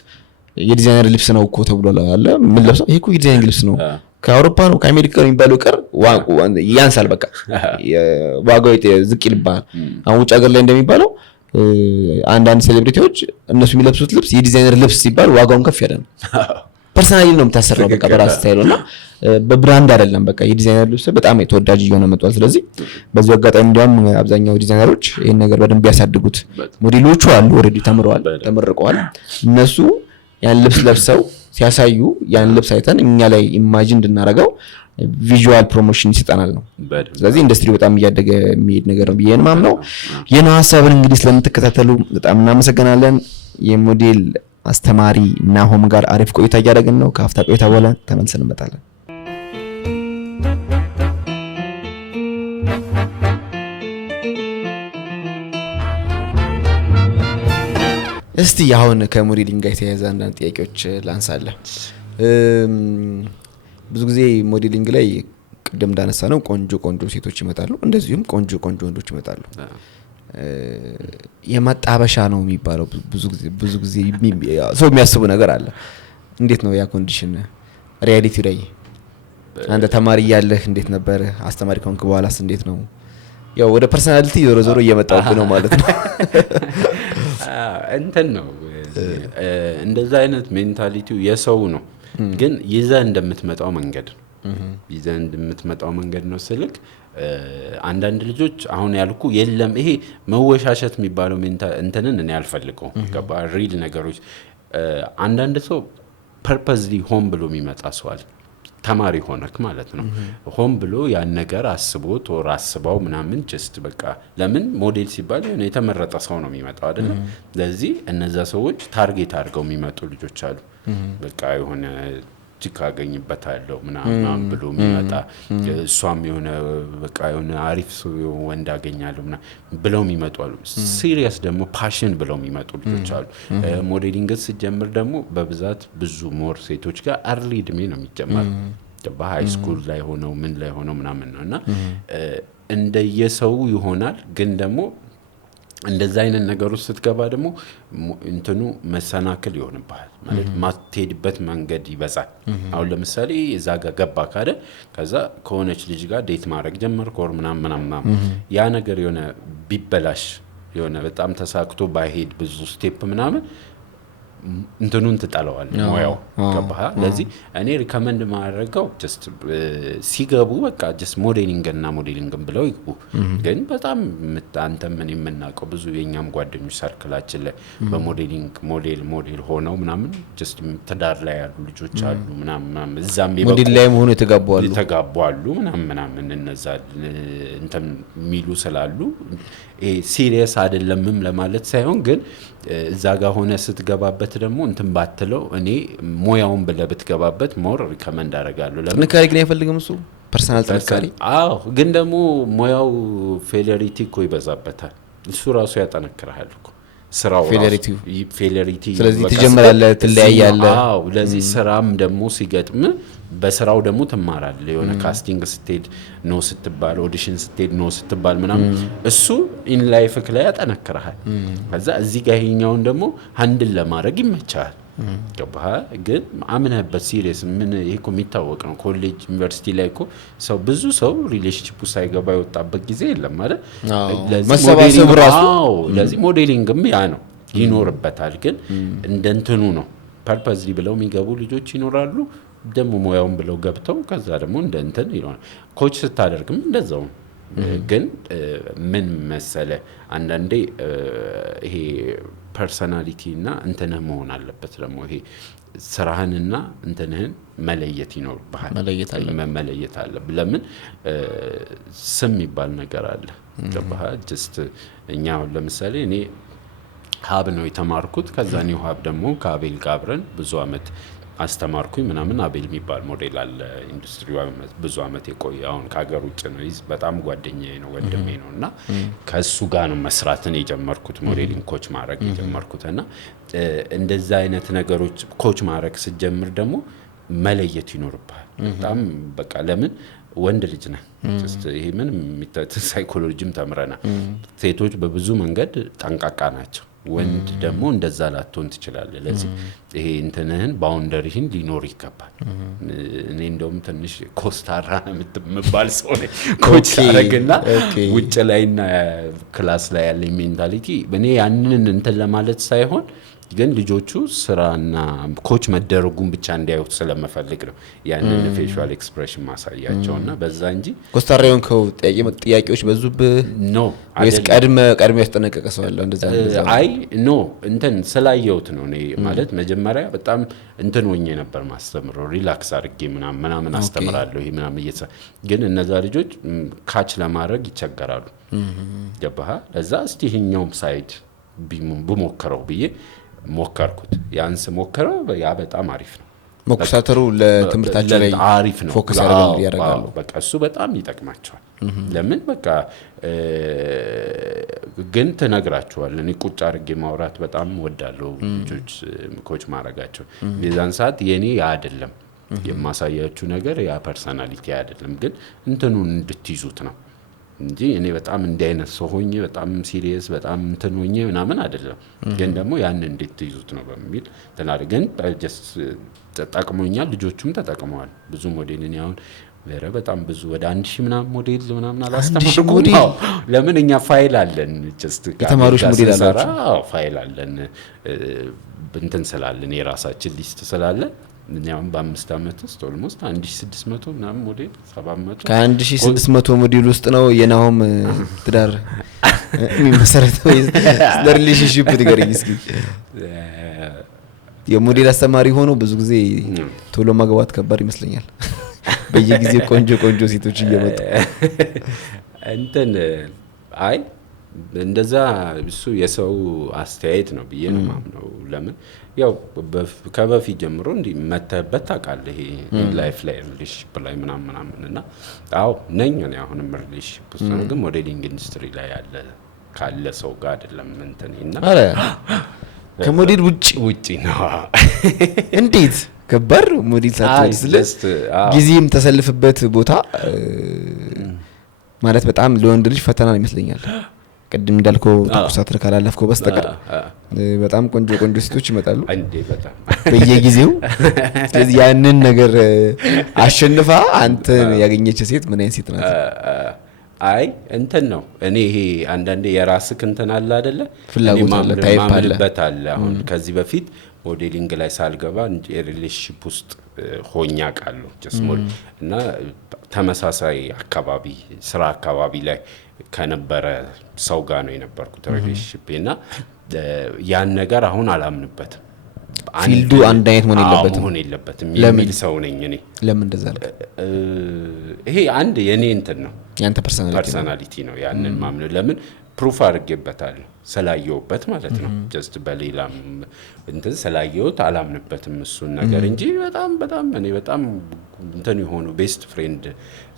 የዲዛይነር ልብስ ነው እኮ ተብሎ አለ ምን ለብሰው ይሄ እኮ የዲዛይነር ልብስ ነው ከአውሮፓ ነው ከአሜሪካ ነው የሚባለው ቀር ያንሳል በቃ ዋጋው ዝቅ ይልባል አሁን ውጭ ሀገር ላይ እንደሚባለው አንዳንድ ሴሌብሪቲዎች እነሱ የሚለብሱት ልብስ የዲዛይነር ልብስ ሲባል ዋጋውን ከፍ ያለ ነው ፐርሰናሊ ነው የምታሰራው በቃ በራስ ስታይልና በብራንድ አይደለም በቃ የዲዛይነር ልብስ በጣም ተወዳጅ እየሆነ መጥቷል ስለዚህ በዚህ አጋጣሚ እንዲያውም አብዛኛው ዲዛይነሮች ይሄን ነገር በደንብ ያሳድጉት ሞዴሎቹ አሉ ኦሬዲ ተመርቀዋል እነሱ ያን ልብስ ለብሰው ሲያሳዩ ያን ልብስ አይተን እኛ ላይ ኢማጂን እንድናረጋው ቪዥዋል ፕሮሞሽን ይሰጣናል ነው ስለዚህ ኢንዱስትሪ በጣም እያደገ የሚሄድ ነገር ነው ብዬ ነው የነው ሐሳብን እንግዲህ ስለምትከታተሉ በጣም እናመሰግናለን የሞዴል አስተማሪ ናሆም ጋር አሪፍ ቆይታ እያደረግን ነው ከአፍታ ቆይታ በኋላ ተመልሰን እንመጣለን እስቲ አሁን ከሞዴሊንግ ጋር የተያያዘ አንዳንድ ጥያቄዎች ላንሳለህ ብዙ ጊዜ ሞዴሊንግ ላይ ቅድም እንዳነሳ ነው ቆንጆ ሴቶች ይመጣሉ እንደዚሁም ቆንጆ ወንዶች ይመጣሉ የማጣበሻ ነው የሚባለው ብዙ ጊዜ ሰው የሚያስቡ ነገር አለ እንዴት ነው ያ ኮንዲሽን ሪያሊቲ ላይ አንተ ተማሪ ያለህ እንዴት ነበር አስተማሪ ከሆንክ በኋላስ እንዴት ነው ያው ወደ ፐርሰናሊቲ ዞሮ እየመጣው ነው ማለት ነው እንትን ነው እንደዛ አይነት ሜንታሊቲው የሰው ነው ግን ይዘህ እንደምትመጣው መንገድ ነው ስልክ አንዳንድ ልጆች አሁን ያልኩ የለም ይሄ መወሻሸት የሚባለው እንትንን እኔ አልፈልገው ገባ ሪል ነገሮች አንዳንድ ሰው ፐርፐዝሊ ሆም ብሎ የሚመጣ ሰው አለ ተማሪ ሆነክ ማለት ነው ሆም ብሎ ያን ነገር አስቦት ወር አስባው ምናምን ጀስት በቃ ለምን ሞዴል ሲባል የሆነ የተመረጠ ሰው ነው የሚመጣው አይደል ስለዚህ እነዛ ሰዎች ታርጌት አድርገው የሚመጡ ልጆች አሉ በቃ የሆነ ጅካ አገኝበታለሁ ምናምን ብሎ የሚመጣ እሷም የሆነ በቃ የሆነ አሪፍ ሰው ወንድ አገኛለሁ ምናምን ብለው የሚመጡ አሉ ሲሪየስ ደግሞ ፓሽን ብለው የሚመጡ ልጆች አሉ ሞዴሊንግ ሲጀምር ደግሞ በብዛት ብዙ ሞር ሴቶች ጋር አርሊ እድሜ ነው የሚጀምረው በሃይ ስኩል ላይ ሆነው ምን ላይ ሆነው ምናምን ነውና እንደየሰው ይሆናል ግን ደግሞ እንደዛ አይነት ነገር ውስጥ ስትገባ ደግሞ እንትኑ መሰናክል ይሆንብሃል ማለት ማትሄድበት መንገድ ይበዛል። አሁን ለምሳሌ እዛ ጋር ገባ ካለ ከዛ ከሆነች ልጅ ጋር ዴት ማድረግ ጀመር ኮር ምናምን ያ ነገር የሆነ ቢበላሽ የሆነ በጣም ተሳክቶ ባይሄድ ብዙ ስቴፕ ምናምን እንትኑን ትጠላዋል ሞያው ገባህ። ለዚህ እኔ ሪከመንድ ማድረገው ጀስት ሲገቡ በቃ ጀስት ሞዴሊንግን ብለው ይግቡ። ግን በጣም አንተ ምን የምናውቀው ብዙ የኛም ጓደኞች ሰርክላችን ላይ በሞዴሊንግ ሞዴል ሆነው ምናምን ጀስት ትዳር ላይ ያሉ ልጆች አሉ ምናምን እዛም ሞዴል ላይ ሆኖ የተጋቡ አሉ ምናምን እነዛ እንትን የሚሉ ስላሉ ሲሪየስ አይደለምም ለማለት ሳይሆን ግን እዛ ጋር ሆነ ስትገባበት ደግሞ እንትን ባትለው እኔ ሞያውን ብለህ ብትገባበት ሞር ሪከመንድ አደርጋለሁ። ጥንካሬ ግን አይፈልግም እሱ ፐርሰናል ጥንካሬ። አዎ ግን ደግሞ ሞያው ፌለሪቲ እኮ ይበዛበታል። እሱ ራሱ ያጠነክራል እኮ ስራው ፌለሪቲ። ስለዚህ ትጀምራለህ ትለያያለህ። አዎ ለዚህ ስራም ደግሞ ሲገጥም በስራው ደግሞ ትማራለህ። የሆነ ካስቲንግ ስትሄድ ኖ ስትባል ኦዲሽን ስትሄድ ኖ ስትባል ምናምን እሱ ኢን ላይፍክ ላይ ያጠነክራል። ከዛ እዚህ ጋር ይሄኛውን ደግሞ ሃንድል ለማድረግ ይመቻል። ገባህ። ግን አምነህበት ሲሪየስ ምን ይሄ እኮ የሚታወቅ ነው። ኮሌጅ ዩኒቨርሲቲ ላይ እኮ ሰው ብዙ ሰው ሪሌሽንሺፕ ሳይገባ የወጣበት ጊዜ የለም ማለት መሰባሰብ ራሱ። ለዚህ ሞዴሊንግም ያ ነው ይኖርበታል። ግን እንደንትኑ ነው ፐርፐዝሊ ብለው የሚገቡ ልጆች ይኖራሉ። ደግሞ ሞያውን ብለው ገብተው ከዛ ደግሞ እንደንትን ይሆናል። ኮች ስታደርግም እንደዛው ግን ምን መሰለ አንዳንዴ ይሄ ፐርሰናሊቲ እና እንትንህ መሆን አለበት። ደግሞ ይሄ ስራህንና እንትንህን መለየት ይኖርብሃል። መለየት አለብህ። ለምን ስም ይባል ነገር አለ ገባህ። ጀስት እኛ ለምሳሌ እኔ ሀብ ነው የተማርኩት። ከዛ ነው ሀብ ደግሞ ከአቤል ጋር አብረን ብዙ አመት አስተማርኩኝ ምናምን። አቤል የሚባል ሞዴል አለ ኢንዱስትሪው ብዙ አመት የቆየ አሁን ከሀገር ውጭ ነው። በጣም ጓደኛዬ ነው ወንድሜ ነው እና ከሱ ጋር ነው መስራትን የጀመርኩት ሞዴሊንግ ኮች ማድረግ የጀመርኩትና እንደዛ አይነት ነገሮች ኮች ማድረግ ስትጀምር ደግሞ መለየት ይኖርብሃል በጣም በቃ ለምን ወንድ ልጅ ነህ። ይሄ ምን ሳይኮሎጂም ተምረናል። ሴቶች በብዙ መንገድ ጠንቃቃ ናቸው። ወንድ ደግሞ እንደዛ ላትሆን ትችላለህ። ለዚህ ይሄ እንትንህን ባውንደሪህን ሊኖር ይገባል። እኔ እንደውም ትንሽ ኮስታራ የምትባል ሰው ነኝ። ኮች አረግና ውጭ ላይና ክላስ ላይ ያለኝ ሜንታሊቲ እኔ ያንን እንትን ለማለት ሳይሆን ግን ልጆቹ ስራና ኮች መደረጉን ብቻ እንዲያዩት ስለመፈልግ ነው ያንን ፌሻል ኤክስፕሬሽን ማሳያቸውና በዛ እንጂ ኮስታራውን ጥያቄዎች በዙብህ ኖ ወይስ ቀድመ ያስጠነቀቀ ሰው አለ እንደዛ? አይ ኖ እንትን ስላየሁት ነው። እኔ ማለት መጀመሪያ በጣም እንትን ሆኜ ነበር ማስተምረው ሪላክስ አድርጌ ምናምን አስተምራለሁ። ይሄ ምናምን ግን እነዛ ልጆች ካች ለማድረግ ይቸገራሉ። ገባህ? ለዛ እስቲ ይሄኛውም ሳይድ ብሞክረው ብዬ ሞከርኩት። ያንስ ሞከረው ያ በጣም አሪፍ ነው። መኮሳተሩ ለትምህርታቸው ላይ አሪፍ ነው። ፎከስ ያደርጋሉ። በቃ እሱ በጣም ይጠቅማቸዋል። ለምን በቃ ግን ትነግራቸዋለህ። እኔ ቁጭ አድርጌ ማውራት በጣም ወዳለሁ ልጆች ኮች ማድረጋቸው። የዛን ሰዓት የኔ ያ አይደለም የማሳያችሁ ነገር ያ ፐርሰናሊቲ አይደለም፣ ግን እንትኑን እንድትይዙት ነው እንጂ እኔ በጣም እንዲህ አይነት ሰው ሆኜ በጣም ሲሪየስ በጣም እንትን ሆኜ ምናምን አይደለም። ግን ደግሞ ያን እንድትይዙት ነው በሚል ተናገርን። ጀስት ተጠቅሞኛል። ልጆቹም ተጠቅመዋል። ብዙ ሞዴል እኔ አሁን በጣም ብዙ ወደ 1000 ምናምን ሞዴል ምናምን አላስተማርኩም። ለምን እኛ ፋይል አለን ጀስት የተማሪዎች ሞዴል አላችሁ? ፋይል አለን እንትን ስላለን የራሳችን ሊስት ስላለን እኛም በ5 አመት ውስጥ ኦልሞስት 1600 ምናምን ሞዴል 700 ከ1600 ሞዴል ውስጥ ነው የናሆም ትዳር የሚመሰረተው። ለሪሌሽንሺፕ ትገርኝ እስኪ። የሞዴል አስተማሪ ሆኖ ብዙ ጊዜ ቶሎ ማግባት ከባድ ይመስለኛል። በየጊዜው ቆንጆ ሴቶች እየመጡ እንትን አይ እንደዛ እሱ የሰው አስተያየት ነው ብዬ ነው ማምነው። ለምን ያው ከበፊት ጀምሮ እንዲ መተበት ታውቃለህ ይሄ ላይፍ ላይ ሪሌሽንሺፕ ላይ ምናምንና አዎ ነኝ እኔ አሁንም ሪሌሽንሺፕ ውስጥ ነው። ግን ሞዴሊንግ ኢንዱስትሪ ላይ ካለ ሰው ጋር አይደለም እንትኔና አረ ከሞዴል ውጪ ነው። እንዴት ከባድ ሞዴል ሳትወስልስ ጊዜም ተሰልፍበት ቦታ ማለት በጣም ለወንድ ልጅ ፈተና ይመስለኛል። ቅድም እንዳልከው ተኩሳት ካላለፍከው በስተቀር በጣም ቆንጆ ቆንጆ ሴቶች ይመጣሉ እንዴ በጣም በየጊዜው ስለዚህ ያንን ነገር አሸንፋ አንተ ያገኘች ሴት ምን አይነት ሴት ናት አይ እንትን ነው እኔ ይሄ አንዳንዴ የራስህ እንትን አለ አይደለ ፍላጎት አለ ታይፕ አለ ማምልበታል አሁን ከዚህ በፊት ሞዴሊንግ ላይ ሳልገባ ሪሌሽንሺፕ ውስጥ ሆኛ ቃሉ ጀስሞል እና ተመሳሳይ አካባቢ ስራ አካባቢ ላይ ከነበረ ሰው ጋር ነው የነበርኩት ሪሌሽንሺፕ እና ያን ነገር አሁን አላምንበትም ፊልዱ አንድ አይነት መሆን የለበትም የሚል ሰው ነኝ እኔ ለምን እንደዛ አልክ ይሄ አንድ የኔ እንትን ነው ያንተ ፐርሰናሊቲ ነው ያንን ማምነው ለምን ፕሩፍ አድርጌበታለሁ ስላየውበት ማለት ነው ጀስት በሌላም እንትን ስላየውት አላምንበትም እሱን ነገር እንጂ በጣም እኔ በጣም እንትን የሆኑ ቤስት ፍሬንድ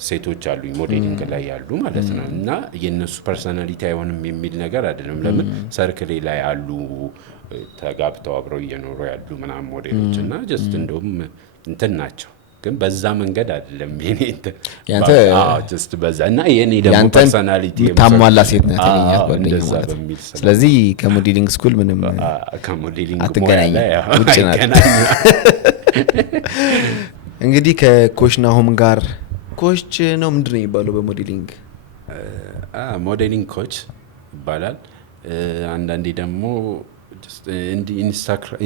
ሴቶች አሉኝ ሞዴሊንግ ላይ ያሉ ማለት ነው እና የነሱ ፐርሰናሊቲ አይሆንም የሚል ነገር አይደለም ለምን ሰርክሌ ላይ አሉ ተጋብተው አብረው እየኖሩ ያሉ ምናምን ሞዴሎች እና ጀስት እንደውም እንትን ናቸው ግን በዛ መንገድ አይደለም የኔ ያንተ ጀስት በዛ እና የኔ ደግሞ ፐርሰናሊቲ ታሟላ ሴት ናት ያኛት ጓደኛ ማለት ነው ስለዚህ ከሞዴሊንግ ስኩል ምንም ከሞዴሊንግ አትገናኝ ውጭ ናት እንግዲህ ከኮች ናሆም ጋር ኮች ነው ምንድነው የሚባለው በሞዴሊንግ ሞዴሊንግ ኮች ይባላል አንዳንዴ ደግሞ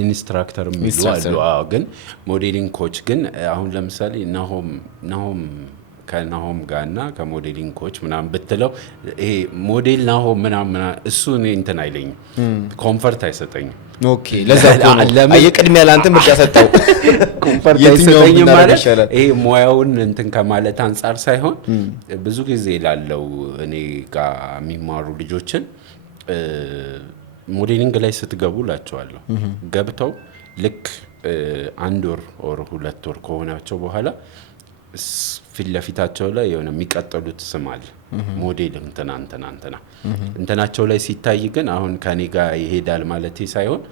ኢንስትራክተር የሚሉ ግን ሞዴሊንግ ኮች ግን አሁን ለምሳሌ ናሆም ከናሆም ጋርና ከሞዴሊንግ ኮች ምናምን ብትለው ይሄ ሞዴል ናሆም ምናምን እሱ እኔ እንትን አይለኝም ኮምፈርት አይሰጠኝም ኦኬ ለዛ የቅድሚያ ላንተ ምርጫ ሰጠው ኮምፈርት አይሰጠኝም ማለት ይሄ ሙያውን እንትን ከማለት አንፃር ሳይሆን ብዙ ጊዜ ላለው እኔ ጋር የሚማሩ ልጆችን ሞዴሊንግ ላይ ስትገቡ ላቸዋለሁ ገብተው ልክ 1 ወር ኦር 2 ወር ከሆናቸው በኋላ ፊት ለፊታቸው ላይ የሆነ የሚቀጥሉት ስም አለ ሞዴል እንትናቸው ላይ ሲታይ ግን አሁን ከኔ ጋር ይሄዳል ማለት ሳይሆን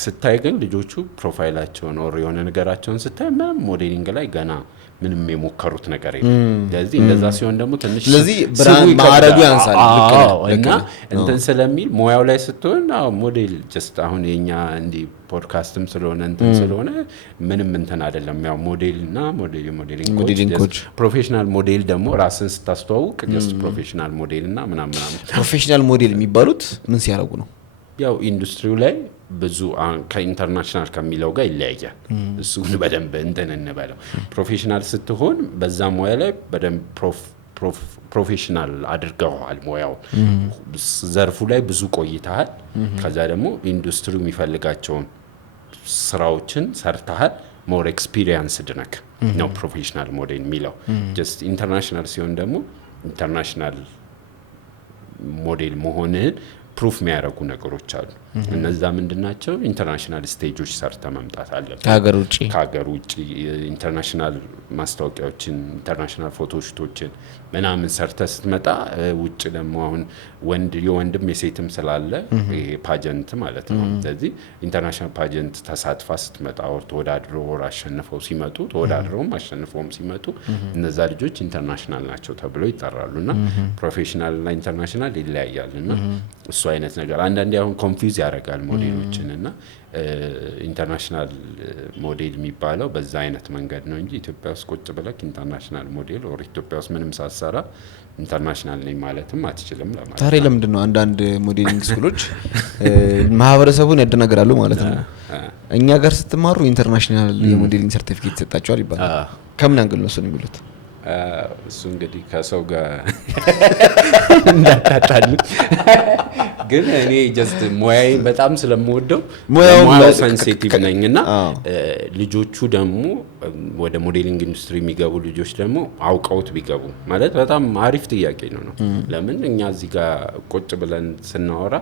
ስታይ ግን ልጆቹ ፕሮፋይላቸውን ኦር የሆነ ነገራቸውን ስታይ ምንም ሞዴሊንግ ላይ ገና ምንም የሞከሩት ነገር የለም ስለዚህ እንደዛ ሲሆን ደግሞ ትንሽ ስለዚህ ብራንድ ማዕረጉ ያንሳል እና እንትን ስለሚል ሙያው ላይ ስትሆን ሞዴል ጀስት አሁን የኛ እንዲ ፖድካስትም ስለሆነ እንትን ስለሆነ ምንም እንትን አይደለም ያው ሞዴልና ሞዴሊንግ ኮች ፕሮፌሽናል ሞዴል ደግሞ ራስን ስታስተዋውቅ ጀስት ፕሮፌሽናል ሞዴልና ምናምን ፕሮፌሽናል ሞዴል የሚባሉት ምን ሲያደርጉ ነው ያው ኢንዱስትሪው ላይ ብዙ ከኢንተርናሽናል ከሚለው ጋር ይለያያል እሱን በደንብ እንትን እንበለው ፕሮፌሽናል ስትሆን በዛ ሙያ ላይ በደንብ ፕሮፌሽናል አድርገዋል ሙያው ዘርፉ ላይ ብዙ ቆይተሃል ከዛ ደግሞ ኢንዱስትሪው የሚፈልጋቸውን ስራዎችን ሰርተሃል ሞር ኤክስፒሪየንስ ድነክ ነው ፕሮፌሽናል ሞዴል የሚለው ጀስት ኢንተርናሽናል ሲሆን ደግሞ ኢንተርናሽናል ሞዴል መሆንህን ፕሩፍ የሚያደርጉ ነገሮች አሉ እነዛ ምንድናቸው ኢንተርናሽናል ስቴጆች ሰርተ መምጣት አለበት ከሀገር ውጭ ኢንተርናሽናል ማስታወቂያዎችን ኢንተርናሽናል ፎቶሾቶችን ምናምን ሰርተ ስትመጣ ውጭ ደግሞ አሁን የወንድም የሴትም ስላለ ፓጀንት ማለት ነው ስለዚህ ኢንተርናሽናል ፓጀንት ተሳትፋ ስትመጣ ተወዳድረው አሸንፈው ሲመጡ ተወዳድረውም አሸንፈውም ሲመጡ እነዛ ልጆች ኢንተርናሽናል ናቸው ተብሎ ይጠራሉና ፕሮፌሽናል እና ኢንተርናሽናል ይለያያልና እሱ አይነት ነገር አንዳንዴ አሁን ኮንፊውዝ ያደርጋል ሞዴሎችን እና ኢንተርናሽናል ሞዴል የሚባለው በዛ አይነት መንገድ ነው እንጂ ኢትዮጵያ ውስጥ ቁጭ ብለክ ኢንተርናሽናል ሞዴል ኦር ኢትዮጵያ ውስጥ ምንም ሳትሰራ ኢንተርናሽናል ነኝ ማለትም አትችልም ለማለት ታዲያ ለምንድን ነው አንዳንድ ሞዴሊንግ ስኩሎች ማህበረሰቡን ያደናግራሉ ማለት ነው እኛ ጋር ስትማሩ ኢንተርናሽናል የሞዴሊንግ ሰርቲፊኬት ይሰጣቸዋል ይባላል ከምን አንግል ነው እሱ ነው የሚሉት እሱ እንግዲህ ከሰው ጋር እንዳታጣሉ ግን እኔ ጀስት ሙያዬ በጣም ስለምወደው ሙያው ሴንሲቲቭ ነኝና ልጆቹ ደግሞ ወደ ሞዴሊንግ ኢንዱስትሪ የሚገቡ ልጆች ደግሞ አውቀውት ቢገቡ ማለት በጣም አሪፍ ጥያቄ ነው ለምን እኛ እዚህ ጋር ቁጭ ብለን ስናወራ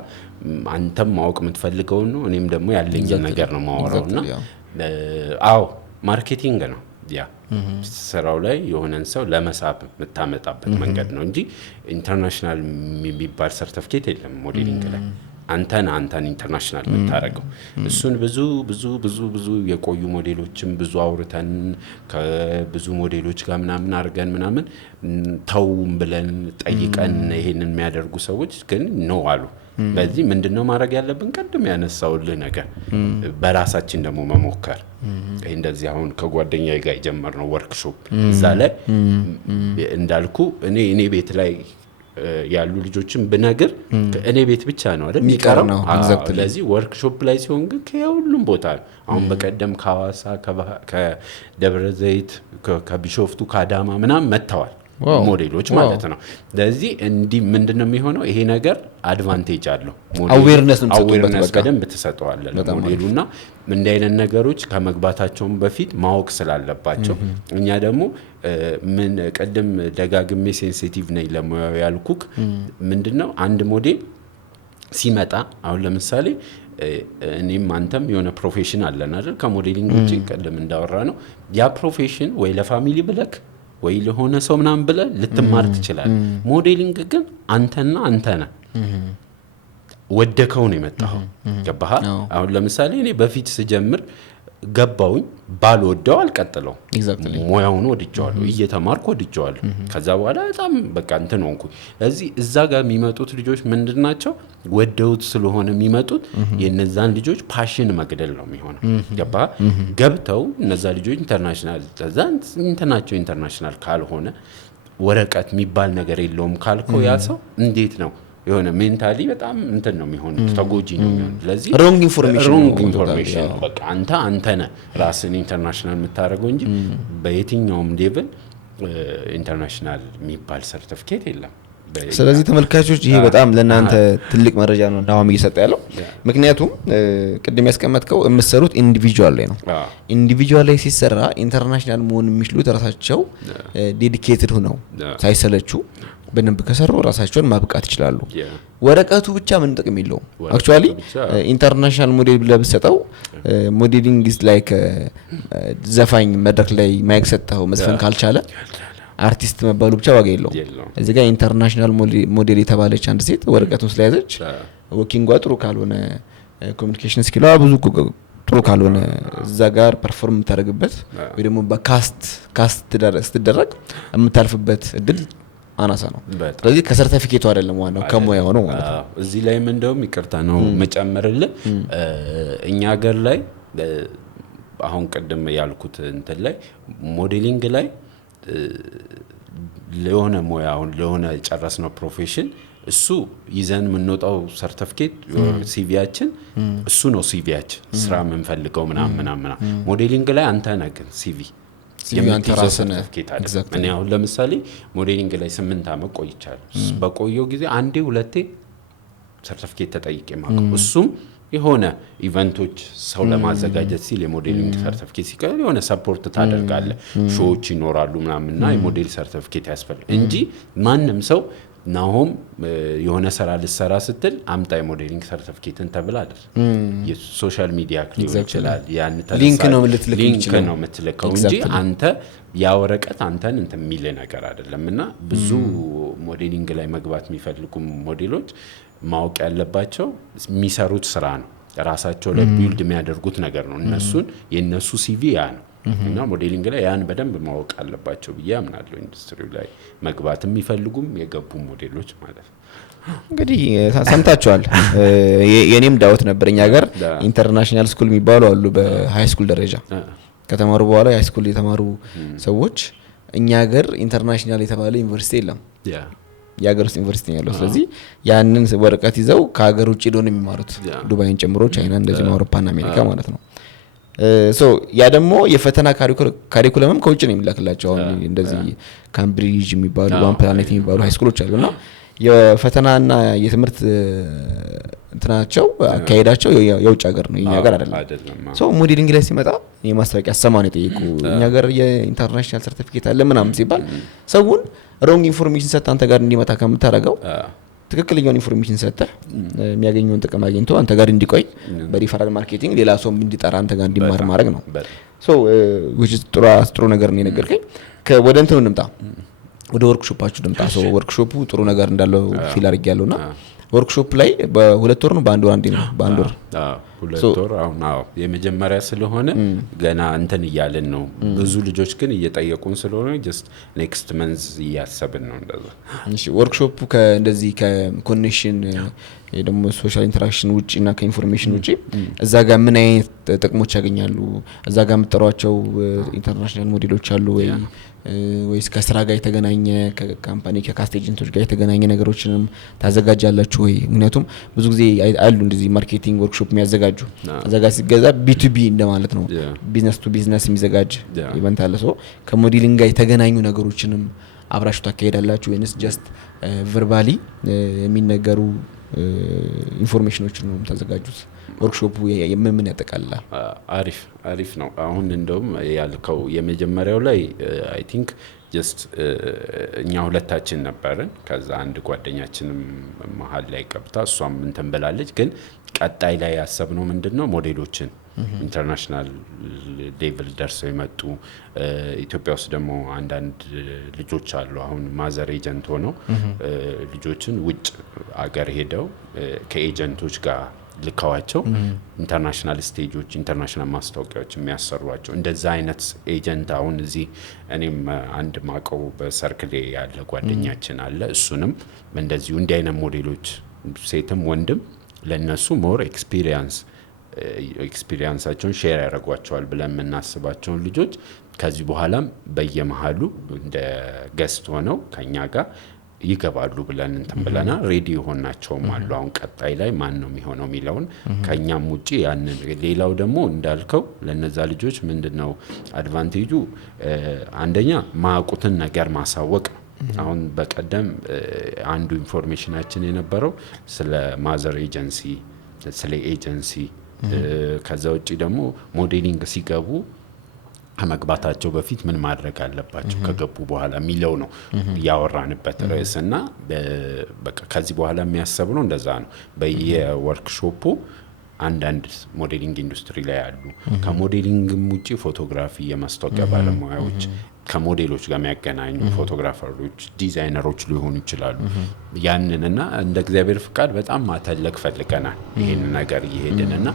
አንተም ማወቅ የምትፈልገው ነው እኔም ደግሞ ያለኝ ነገር ነው ማወራውና ማርኬቲንግ ነው ያ ስራው ላይ የሆነን ሰው ለመሳብ የምታመጣበት መንገድ ነው እንጂ ኢንተርናሽናል የሚባል ሰርቲፊኬት የለም ሞዴሊንግ ላይ አንተን ኢንተርናሽናል የምታረገው። እሱን ብዙ የቆዩ ሞዴሎችም ብዙ አውርተን ከብዙ ሞዴሎች ጋር ምናምን አድርገን ምናምን ተውም ብለን ጠይቀን ይሄንን የሚያደርጉ ሰዎች ግን ነው አሉ። በዚህ ምንድነው ማድረግ ያለብን? ቀድም ያነሳውልህ ነገር በራሳችን ደግሞ መሞከር። እንደዚህ አሁን ከጓደኛዬ ጋር የጀመርነው ወርክሾፕ እዛ ላይ እንዳልኩ እኔ ቤት ላይ ያሉ ልጆችን ብነግር እኔ ቤት ብቻ ነው አይደል የሚቀረው። ስለዚህ ወርክሾፕ ላይ ሲሆን ግን ከሁሉም ቦታ አሁን በቀደም ከሐዋሳ ከደብረ ዘይት ከቢሾፍቱ ከአዳማ ምናምን መጥተዋል ሞዴሎች ማለት ነው። ስለዚህ እንዲህ ምንድነው የሚሆነው? ይሄ ነገር አድቫንቴጅ አለው። አዌርነስ በደንብ ተሰጠዋለን ሞዴሉና እንዲህ አይነት ነገሮች ከመግባታቸውም በፊት ማወቅ ስላለባቸው እኛ ደግሞ ምን ቀደም ደጋግሜ ሴንሲቲቭ ነኝ ለሙያው ያልኩክ ምንድነው አንድ ሞዴል ሲመጣ አሁን ለምሳሌ እኔም አንተም የሆነ ፕሮፌሽን አለን አይደል? ከሞዴሊንግ ውጪ ቀደም እንዳወራ ነው ያ ፕሮፌሽን ወይ ለፋሚሊ ብለክ ወይ ለሆነ ሰው ምናምን ብለህ ልትማር ትችላለህ። ሞዴሊንግ ግን አንተና አንተ ነህ ወደከው ነው የመጣው። ገባህ? አሁን ለምሳሌ እኔ በፊት ስጀምር ገባውኝ ባልወደው አልቀጥለው ሙያውን ወድጄዋለሁ እየተማርኩ ወድጄዋለሁ። ከዛ በኋላ በጣም በቃ እንትን ሆንኩ። ስለዚህ እዛ ጋር የሚመጡት ልጆች ምንድናቸው? ወደውት ስለሆነ የሚመጡት የነዛን ልጆች ፓሽን መግደል ነው የሚሆነው። ገባህ? ገብተው እነዛ ልጆች ኢንተርናሽናል እንትናቸው ኢንተርናሽናል ካልሆነ ወረቀት የሚባል ነገር የለውም ካልከው ያ ሰው እንዴት ነው የሆነ ሜንታሊ በጣም እንትን ነው የሚሆነው፣ ተጎጂ ነው የሚሆነው። ስለዚህ ሮንግ ኢንፎርሜሽን ነው። በቃ አንተ ነህ ራስን ኢንተርናሽናል የምታደርገው እንጂ በየትኛውም ሌቭል ኢንተርናሽናል የሚባል ሰርቲፊኬት የለም። ስለዚህ ተመልካቾች ይሄ በጣም ለእናንተ ትልቅ መረጃ ነው ዳዋም እየሰጠ ያለው። ምክንያቱም ቅድም ያስቀመጥከው የምትሰሩት ኢንዲቪጁዋል ላይ ነው። ኢንዲቪጁዋል ላይ ሲሰራ ኢንተርናሽናል መሆን የሚችሉት ራሳቸው ዴዲኬትድ ሆነው ሳይሰለቹ በደንብ ከሰሩ ራሳቸውን ማብቃት ይችላሉ። ወረቀቱ ብቻ ምን ጥቅም የለውም። አክቹአሊ ኢንተርናሽናል ሞዴል ብለህ ብትሰጠው ሞዴሊንግ ኢዝ ላይክ ዘፋኝ መድረክ ላይ ማይክ ሰጠው መዝፈን ካልቻለ አርቲስት መባሉ ብቻ ዋጋ የለውም። እዚህ ጋር ኢንተርናሽናል ሞዴል የተባለች አንድ ሴት ወረቀቱን ስለያዘች ወኪንጓ ጥሩ ካልሆነ ኮሚኒኬሽን ስኪሏ ብዙ ጥሩ ካልሆነ እዛ ጋር ፐርፎርም የምታደርግበት ወይ ደግሞ በካስት ስትደረግ የምታልፍበት እድል አናሳ ነው። ስለዚህ ከሰርቲፊኬቱ አይደለም ዋናው ከሙያው ነው ማለት ነው። እዚህ ላይ ምን እንደውም ይቅርታ ነው መጨመርልህ እኛ ሀገር ላይ አሁን ቀደም ያልኩት እንትን ላይ ሞዴሊንግ ላይ ለሆነ ሙያውን ለሆነ ጨረስነው ፕሮፌሽን እሱ ይዘን የምንወጣው ሰርቲፊኬት ሲቪያችን እሱ ነው ሲቪያችን ስራ የምንፈልገው ምናምን። ሞዴሊንግ ላይ አንተ ነህ ግን ሲቪ የምትይዘው ሰርቲፊኬት አይደለም። እኔ አሁን ለምሳሌ ሞዴሊንግ ላይ 8 ዓመት ቆይቻለሁ። በቆየው ጊዜ አንዴ ሁለቴ ሰርቲፊኬት ተጠይቄ ማቀው እሱም የሆነ ኢቨንቶች ሰው ለማዘጋጀት ሲል የሞዴሊንግ ሰርቲፊኬት ሲቀር የሆነ ሰፖርት ታደርጋለህ፣ ሾዎች ይኖራሉ ምናምንና የሞዴል ሰርቲፊኬት ያስፈልጋል እንጂ ማንም ሰው ናሆም የሆነ ስራ ልሰራ ስትል አምጣ የሞዴሊንግ ሰርቲፊኬትን ተብላ አይደል? የሶሻል ሚዲያ ሊሆን ይችላል ያን ሊንክ ነው የምትልከው እንጂ አንተ ያ ወረቀት አንተን እንትን የሚል ነገር አይደለምና ብዙ ሞዴሊንግ ላይ መግባት የሚፈልጉ ሞዴሎች ማወቅ ያለባቸው የሚሰሩት ስራ ነው፣ ራሳቸው ላይ ቢልድ የሚያደርጉት ነገር ነው። የነሱ ሲቪ ያ ነው እና ሞዴሊንግ ላይ ያን በደንብ ማወቅ አለባቸው ብዬ አምናለሁ። ኢንዱስትሪው ላይ መግባት የሚፈልጉም የገቡ ሞዴሎች ማለት ነው። እንግዲህ ሰምታችኋል። የኔም ዳውት ነበር። እኛ ሀገር ኢንተርናሽናል ስኩል የሚባሉ አሉ በሃይ ስኩል ደረጃ ከተማሩ በኋላ ሃይ ስኩል የተማሩ ሰዎች። እኛ ሀገር ኢንተርናሽናል የተባለ ዩኒቨርሲቲ የለም። የሀገር ውስጥ ዩኒቨርሲቲ ያለው። ስለዚህ ያንን ወረቀት ይዘው ከሀገር ውጭ ሄደው ነው የሚማሩት፣ ዱባይን ጨምሮ ቻይና፣ እንደዚህ አውሮፓና አሜሪካ ማለት ነው። ያ ደግሞ የፈተና ካሪኩለምም ከውጭ ነው የሚላክላቸው። አሁን እንደዚህ ካምብሪጅ የሚባሉ ዋን ፕላኔት የሚባሉ ሃይስኩሎች አሉና የፈተናና የትምህርት እንትናቸው አካሄዳቸው የውጭ ሀገር ነው፣ የኛ ሀገር አይደለም። ሞዴሊንግ ላይ ሲመጣ የማስታወቂያ አሰማን የጠየቁ እኛ ሀገር የኢንተርናሽናል ሰርቲፊኬት አለ ምናምን ሲባል ሰውን ሮንግ ኢንፎርሜሽን ሰጥተህ አንተ ጋር እንዲመጣ ከምታደርገው ትክክለኛውን ኢንፎርሜሽን ሰጥተህ የሚያገኘውን ጥቅም አግኝቶ አንተ ጋር እንዲቆይ በሪፈራል ማርኬቲንግ ሌላ ሰው እንዲጠራ አንተ ጋር እንዲማር ማድረግ ነው። ጥሩ ነገር ነው የነገርከኝ። ወደ እንትኑ እንምጣ፣ ወደ ወርክሾፓችሁ እንምጣ። ወርክሾፑ ጥሩ ነገር እንዳለው ፊል አድርጌያለሁና ወርክሾፕ ላይ በሁለት ወር ነው በአንድ ወር አንዴ ነው በአንድ ወር ሁለት ወር አሁን የመጀመሪያ ስለሆነ ገና እንትን እያልን ነው። ብዙ ልጆች ግን እየጠየቁን ስለሆነ ጀስት ኔክስት መንዝ እያሰብን ነው እንደዛ። እሺ ወርክሾፑ ከእንደዚህ ከኮኔክሽን ደግሞ ሶሻል ኢንተራክሽን ውጪ እና ከኢንፎርሜሽን ውጪ እዛ ጋር ምን አይነት ጥቅሞች ያገኛሉ? እዛ ጋር የምትጠሯቸው ኢንተርናሽናል ሞዴሎች አሉ ወይስ ከስራ ጋር የተገናኘ ከካምፓኒ ከካስት ኤጀንቶች ጋር የተገናኘ ነገሮችንም ታዘጋጃላችሁ ወይ? ምክንያቱም ብዙ ጊዜ አሉ እንደዚህ ማርኬቲንግ ወርክሾፕ የሚያዘጋጁ እዛ ጋር ሲገዛ ቢ2ቢ እንደማለት ነው፣ ቢዝነስ ቱ ቢዝነስ የሚዘጋጅ ኢቨንት አለ። ሶ ከሞዴሊንግ ጋር የተገናኙ ነገሮችንም አብራችሁ ታካሄዳላችሁ ወይስ ጀስት ቨርባሊ የሚነገሩ ኢንፎርሜሽኖችን ነው የምታዘጋጁት? ወርክሾፑ ምን ያጠቃልላል? አሪፍ ነው። አሁን እንደውም ያልከው የመጀመሪያው ላይ አይ ቲንክ ጀስት እኛ ሁለታችን ነበርን። ከዛ አንድ ጓደኛችንም መሀል ላይ ገብታ እሷም እንትን ብላለች። ግን ቀጣይ ላይ ያሰብነው ምንድነው ሞዴሎችን ኢንተርናሽናል ሌቭል ደርሰው የመጡ ኢትዮጵያ ውስጥ ደግሞ አንዳንድ ልጆች አሉ። አሁን ማዘር ኤጀንት ሆነው ልጆችን ውጭ አገር ሄደው ከኤጀንቶች ጋር ልካዋቸው ኢንተርናሽናል ስቴጆች ኢንተርናሽናል ማስታወቂያዎች የሚያሰሯቸው እንደዛ አይነት ኤጀንት አሁን እዚህ እኔም አንድ ማቀው በሰርክሌ ያለ ጓደኛችን አለ። እሱንም እንደዚሁ እንዲህ አይነት ሞዴሎች ሴትም ወንድም ለነሱ ሞር ኤክስፒሪየንሳቸውን ሼር ያደርጓቸዋል ብለን የምናስባቸውን ልጆች ከዚህ በኋላም በየመሃሉ እንደ ገስት ሆነው ከኛ ጋር ይገባሉ ብለን እንትን ብለና ሬዲ ሆናቸውም አሉ። አሁን ቀጣይ ላይ ማን ነው የሚሆነው የሚለውን ከኛም ውጪ ያንን ሌላው ደግሞ እንዳልከው ለነዛ ልጆች ምንድነው አድቫንቴጁ? አንደኛ ማያውቁትን ነገር ማሳወቅ። አሁን በቀደም አንዱ ኢንፎርሜሽናችን የነበረው ስለ ማዘር ኤጀንሲ ስለ ኤጀንሲ ከዛ ውጪ ደግሞ ሞዴሊንግ ሲገቡ ከመግባታቸው በፊት ምን ማድረግ አለባቸው ከገቡ በኋላ የሚለው ነው ያወራንበት ርዕስና በቃ ከዚህ በኋላ የሚያሰብነው እንደዛ ነው። በየወርክሾፑ አንዳንድ ሞዴሊንግ ኢንዱስትሪ ላይ ያሉ ከሞዴሊንግም ውጪ ፎቶግራፊ የማስታወቂያ ባለሙያዎች ከሞዴሎች ጋር የሚያገናኙ ፎቶግራፈሮች ዲዛይነሮች ሊሆኑ ይችላሉ። ያንንና እንደ እግዚአብሔር ፍቃድ በጣም ማተለቅ ፈልገናል ይሄን ነገር እየሄድንና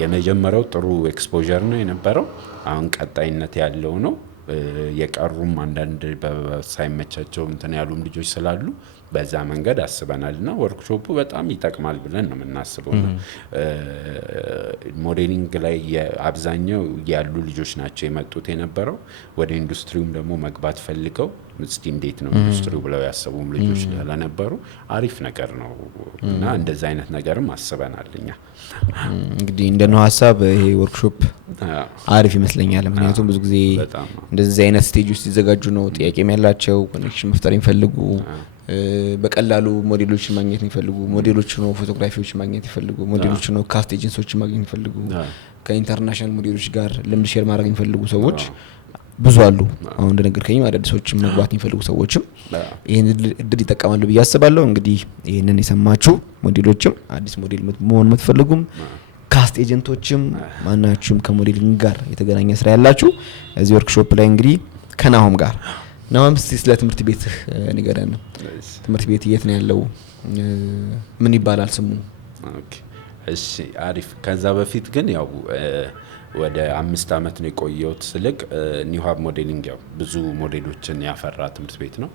የመጀመሪያው ጥሩ ኤክስፖዠር ነው የነበረው። አሁን ቀጣይነት ያለው ነው። የቀሩም አንዳንድ ሳይመቻቸው እንትን ያሉም ልጆች ስላሉ በዛ መንገድ አስበናልና ወርክሾፑ በጣም ይጠቅማል ብለን ነው የምናስበው። ሞዴሊንግ ላይ አብዛኛው ያሉ ልጆች ናቸው የመጡት የነበረው። ወደ ኢንዱስትሪውም ደግሞ መግባት ፈልገው እስቲ እንዴት ነው ኢንዱስትሪው ብለው ያሰቡም ልጆች ስለነበሩ አሪፍ ነገር ነው እና እንደዛ አይነት ነገርም አስበናልኛ። እንግዲህ እንደነው ሐሳብ ይሄ ወርክሾፕ አሪፍ ይመስለኛል። ምክንያቱም ብዙ ጊዜ እንደዚህ አይነት ስቴጆች ሲዘጋጁ ነው ጥያቄም ያላቸው ኮኔክሽን መፍጠር የሚፈልጉ በቀላሉ ሞዴሎችን ማግኘት የሚፈልጉ ሞዴሎች ነው ፎቶግራፊዎች ማግኘት የሚፈልጉ ሞዴሎች ነው ካስት ኤጀንሲዎች ማግኘት የሚፈልጉ ከኢንተርናሽናል ሞዴሎች ጋር ልምድ ሼር ማድረግ የሚፈልጉ ሰዎች ብዙ አሉ። አሁን እንደነገርከኝ አዳዲሶችም መግባት የሚፈልጉ ሰዎችም ይሄን እድል ይጠቀማሉ ብዬ አስባለሁ። እንግዲህ ይሄንን የሰማችሁ ሞዴሎችም አዲስ ሞዴል መሆን የምትፈልጉም ካስት ኤጀንቶችም ማናችሁም ከሞዴሊንግ ጋር የተገናኘ ስራ ያላችሁ እዚህ ወርክሾፕ ላይ እንግዲህ ከናሆም ጋር ናሆም ስለ ትምህርት ቤት ንገረን። ትምህርት ቤት የት ነው ያለው? ምን ይባላል ስሙ? ኦኬ እሺ አሪፍ። ከዛ በፊት ግን ያው ወደ 5 አመት ነው የቆየሁት ስልክ ኒው ሀብ ሞዴሊንግ ያው ብዙ ሞዴሎችን ያፈራ ትምህርት ቤት ነው።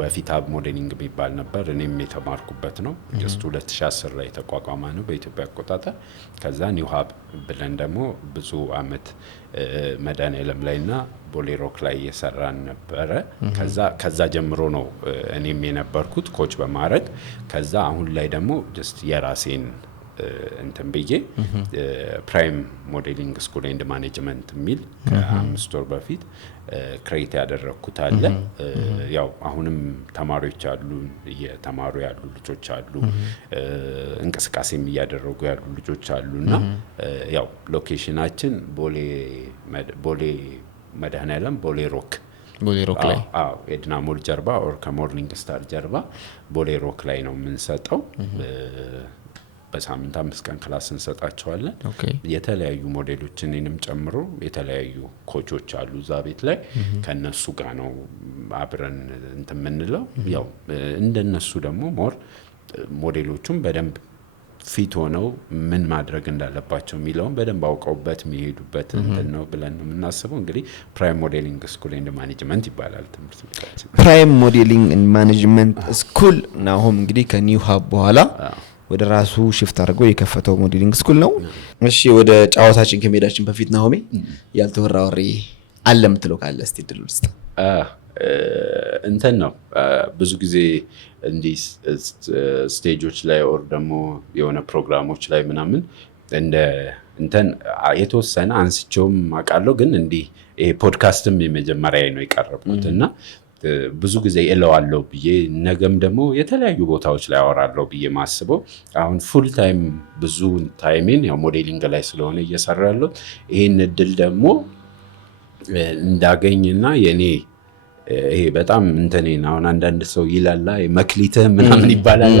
በፊት ሀብ ሞዴሊንግ የሚባል ነበር እኔም የተማርኩበት ነው። ጀስት 2010 ላይ የተቋቋመ ነው በኢትዮጵያ አቆጣጠር። ከዛ ኒው ሀብ ብለን ደግሞ ብዙ አመት መድኃኔዓለም ላይና ቦሌ ሮክ ላይ የሰራን ነበረ። ከዛ ጀምሮ ነው እኔም የነበርኩት ኮች በማድረግ። ከዛ አሁን ላይ ደግሞ ጀስት የራሴን እንትን ብዬ ፕራይም ሞዴሊንግ ስኩል ኤንድ ማኔጅመንት የሚል ከ5 ወር በፊት ክሬት ያደረኩት አለ። ያው አሁንም ተማሪዎች አሉ እየተማሩ ያሉ ልጆች አሉ እንቅስቃሴም እያደረጉ ያሉ ልጆች አሉና ያው ሎኬሽናችን ቦሌ መድኃኔዓለም ቦሌ ሮክ ላይ ኤድና ሞል ጀርባ ኦር ከሞርኒንግ ስታር ጀርባ ቦሌ ሮክ ላይ ነው የምንሰጠው። በሳምንት 5 ቀን ክላስ እንሰጣቸዋለን። የተለያዩ ሞዴሎችንንም ጨምሮ የተለያዩ ኮቾች አሉ እዛ ቤት ላይ ከነሱ ጋር ነው አብረን እንትን የምንለው። ያው እንደነሱ ደግሞ ሞር ሞዴሎቹም በደንብ ፊት ሆነው ምን ማድረግ እንዳለባቸው የሚለውን በደንብ አውቀውበት የሚሄዱበት እንትን ነው ብለን ነው የምናስበው። እንግዲህ ፕራይም ሞዴሊንግ ስኩል ኤንድ ማኔጅመንት ይባላል ትምህርት ቤታችን። ፕራይም ሞዴሊንግ ኤንድ ማኔጅመንት ስኩል ናሆም እንግዲህ ከኒው ሀብ በኋላ ወደ ራሱ ሽፍት አድርጎ የከፈተው ሞዴሊንግ ስኩል ነው። እሺ ወደ ጨዋታችን ከመሄዳችን በፊት ናሆሜ ያልተወራ ወሬ አለ የምትለው ካለ እስቲ ድል ውስጥ እንትን ነው ብዙ ጊዜ እንዲህ ስቴጆች ላይ ኦር ደግሞ የሆነ ፕሮግራሞች ላይ ምናምን እንደ እንትን የተወሰነ አንስቼውም አውቃለሁ። ግን እንዲህ ይሄ ፖድካስትም የመጀመሪያ ነው የቀረብኩት እና ብዙ ጊዜ እለዋለሁ ብዬ ነገም ደግሞ የተለያዩ ቦታዎች ላይ አወራለሁ ብዬ ማስበው አሁን ፉል ታይም ብዙ ታይሜን ያው ሞዴሊንግ ላይ ስለሆነ እየሰራ ያለው ይሄን እድል ደግሞ እንዳገኝና የኔ ይሄ በጣም እንትኔን አሁን አንዳንድ ሰው ይላላ መክሊትህ ምናምን ይባላል።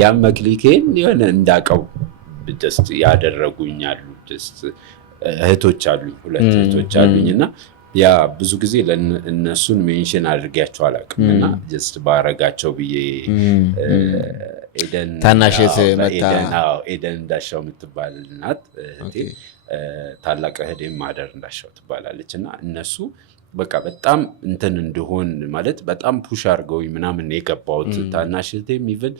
ያ መክሊቴን የሆነ እንዳቀው ጀስት ያደረጉኛሉ። ጀስት እህቶች አሉኝ፣ 2 እህቶች አሉኝና ያ ብዙ ጊዜ ለእነሱን ሜንሽን አድርጌያቸው አላውቅም እና ጀስት ባረጋቸው ብዬ ኤደን ታናሽት መጣ ኤደን እንዳሻው የምትባል ናት እህቴ፣ ታላቅ እህቴም ማደር እንዳሻው ትባላለች እና እነሱ በቃ በጣም እንትን እንደሆን ማለት በጣም ፑሽ አድርገውኝ ምናምን የገባሁት። ታናሽ እህቴም ኢቭን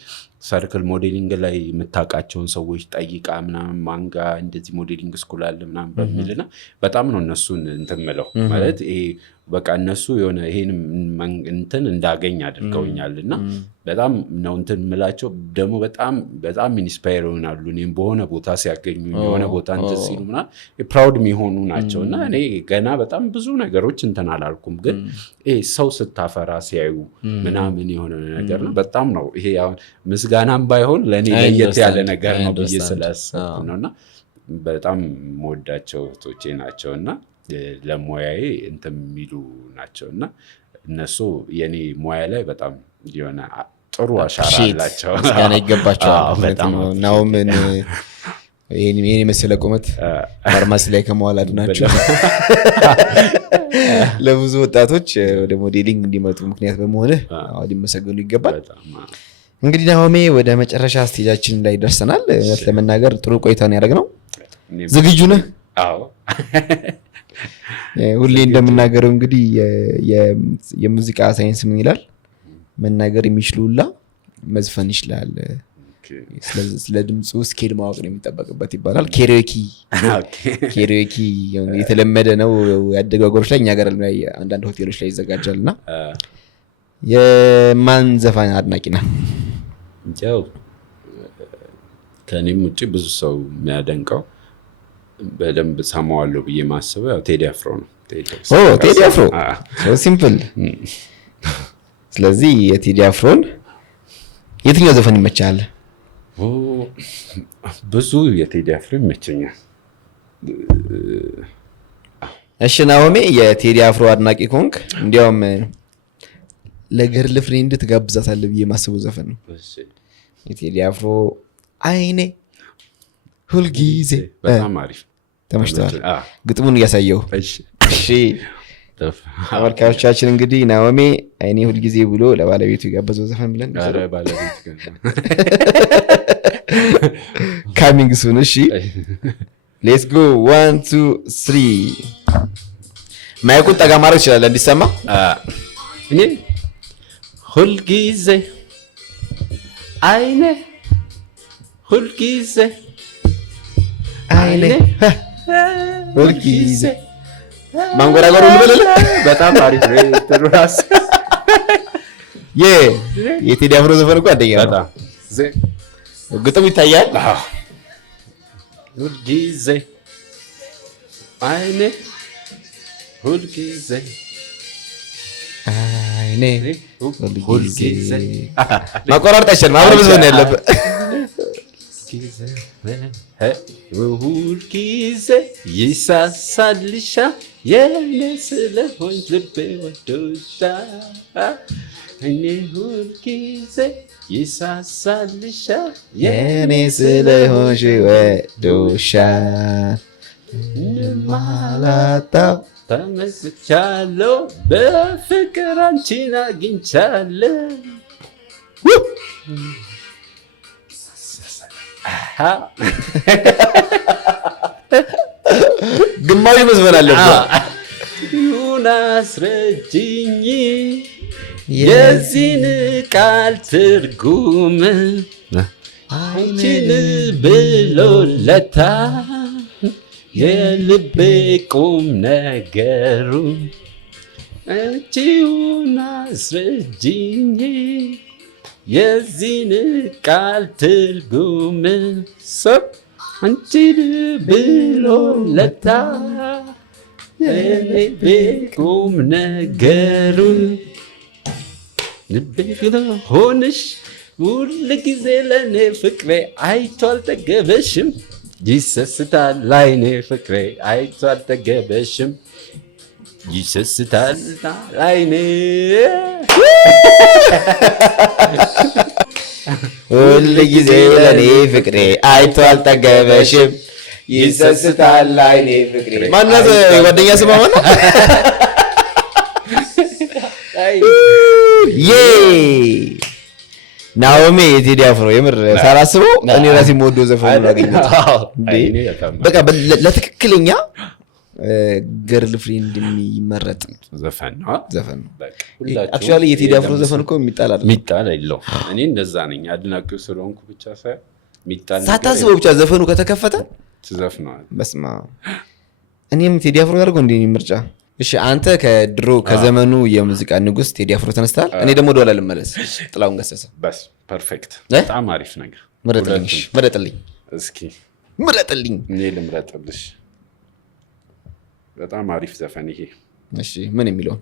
ሰርክል ሞዴሊንግ ላይ የምታውቃቸውን ሰዎች ጠይቃ ምናምን ማንጋ እንደዚህ ሞዴሊንግ ስኩል አለ ምናምን በሚልና በጣም ነው እነሱን እንትን ምለው ማለት ይሄ በቃ እነሱ የሆነ ይሄን እንትን እንዳገኝ አድርገውኛል እና በጣም ነው እንትን ምላቸው። ደግሞ በጣም ኢንስፓየር ይሆናሉ እኔም በሆነ ቦታ ሲያገኙ የሆነ ቦታ እንትን ሲሉ ምናምን ፕራውድ የሚሆኑ ናቸው እና እኔ ገና በጣም ብዙ ነገሮች እንትን አላልኩም፣ ግን ይሄ ሰው ስታፈራ ሲያዩ ምናምን የሆነ ነገር ነው። በጣም ነው ይሄ አሁን ምስጋናም ባይሆን ለእኔ ለየት ያለ ነገር ነው ብዬ ስላሰብኩ ነው እና በጣም የምወዳቸው እህቶቼ ናቸው እና ለሙያዬ እንትን የሚሉ ናቸው እና እነሱ የኔ ሙያ ላይ በጣም የሆነ ጥሩ አሻራ አላቸው። ምስጋና ይገባቸዋል። ናሆምን ይሄን የመሰለ ቁመት ፋርማሲ ላይ ከመዋል አድናቸው ለብዙ ወጣቶች ወደ ሞዴሊንግ እንዲመጡ ምክንያት በመሆንህ ሊመሰገኑ ይገባል። እንግዲህ ናሆሜ ወደ መጨረሻ ስቴጃችን ላይ ደርሰናል። እውነት ለመናገር ጥሩ ቆይታ ነው ያደረግነው። ዝግጁ ነህ? አዎ። ሁሌ እንደምናገረው እንግዲህ የሙዚቃ ሳይንስ ምን ይላል? መናገር የሚችል ሁላ መዝፈን ይችላል። ስለ ድምፁ ስኬል ማወቅ ነው የሚጠበቅበት ይባላል። ኬሪዮኪ የተለመደ ነው ያደጉ ሀገሮች ላይ፣ እኛ ሀገር ላይ አንዳንድ ሆቴሎች ላይ ይዘጋጃልና የማን ዘፋኝ አድናቂ ነህ? ያው ከኔም ውጪ ብዙ ሰው የሚያደንቀው በደንብ ሰማዋለሁ ብዬ ማስበው ያው ቴዲ አፍሮ ነው። ቴዲ አፍሮ ሶ ሲምፕል። ስለዚህ የቴዲ አፍሮን የትኛው ዘፈን ይመቻል? ብዙ የቴዲ አፍሮ ይመቸኛል። እሺ ናሆሜ የቴዲ አፍሮ አድናቂ ኮንክ እንዲያውም ለገርል ፍሬንድ ትጋብዛታለህ ብዬ ማስበው ዘፈን ነው። የቴዲ አፍሮ አይኔ ሁልጊዜ። በጣም አሪፍ ተመችቷል። ግጥሙን እያሳየው። እሺ ተመልካቾቻችን እንግዲህ ናሆሜ አይኔ ሁልጊዜ ብሎ ለባለቤቱ የጋበዘው ዘፈን ብለን ካሚንግ ሱን። እሺ ሌትስ ጎ 1 2 3 ማይኩን ጠጋ ማድረግ ይችላል እንዲሰማ። እኔ ሁልጊዜ አይኔ ሁልጊዜ አይኔ ሁልጊዜ ማንጎራጎሩ ልበለለ። በጣም አሪፍ ነው። ተራስ የቴዲ አፍሮ ዘፈን እኮ አንደኛ ነው። ግጥሙ ይታያል። ሁልጊዜ አይኔ ሁልጊዜ አይኔ ሁልጊዜ ማቆራረጥ አይቻልም። አብረ ብዙ ነው ያለበት። ሁልጊዜ ይሳሳልሻ የኔ ስለሆንሽ ልቤ ወዶሻል። እኔ ሁልጊዜ ይሳሳልሻ የኔ ስለሆንሽ ወዶሻል። ማላጣው ተመስቻለሁ በፍቅር አንቺን አግኝቻለሁ። ግማሽ መስመር አለበት። ይሁን አስረጅኝ የዚህን ቃል ትርጉም አንቺን ብሎለታ የልቤ ቁም ነገሩ አንቺውን አስረጅኝ የዚህን ቃል ትርጉም ሰብ አንቺን ብሎለታ የልቤ ቁም ነገሩ ልቤ ሆንሽ ሁል ጊዜ ለእኔ ፍቅሬ አይቶ አልጠገበሽም ይሰስታል ላይኔ ፍቅሬ አይቶ አልጠገበሽም ይሰስታል ላይኔ ሁል ጊዜ ለእኔ ፍቅሬ አይቶ አልጠገበሽም ይሰስታል ላይኔ ፍቅሬ። ማናት ጓደኛ ስማ ማነው? ናኦሚ የቴዲ አፍሮ የምር ሳላስበው እኔ ራሴ የምወደው ዘፈን ነው ያገኘሁት። በቃ ለትክክለኛ ገርል ፍሬንድ የሚመረጥ ዘፈን ነው። አክቹዋሊ የቴዲ አፍሮ ዘፈን እኮ የሚጣል የለውም። እኔ እንደዛ ነኝ አድናቂው ስለሆንኩ ብቻ ሳይሆን ሳታስበው ብቻ ዘፈኑ ከተከፈተ ትዘፍነዋል። በስመ አብ እኔም ቴዲ አፍሮ ያደርገው እንደ ምርጫ። እሺ አንተ ከድሮ ከዘመኑ የሙዚቃ ንጉስ ቴዲ አፍሮ ተነስተሃል። እኔ ደግሞ ወደኋላ ልመለስ። ጥላሁን ገሰሰ። በስ ፐርፌክት። በጣም አሪፍ ነገር። ምረጥልኝ እስኪ ምረጥልኝ። እኔ ልምረጥልሽ። በጣም አሪፍ ዘፈን ይሄ። እሺ ምን የሚለውን?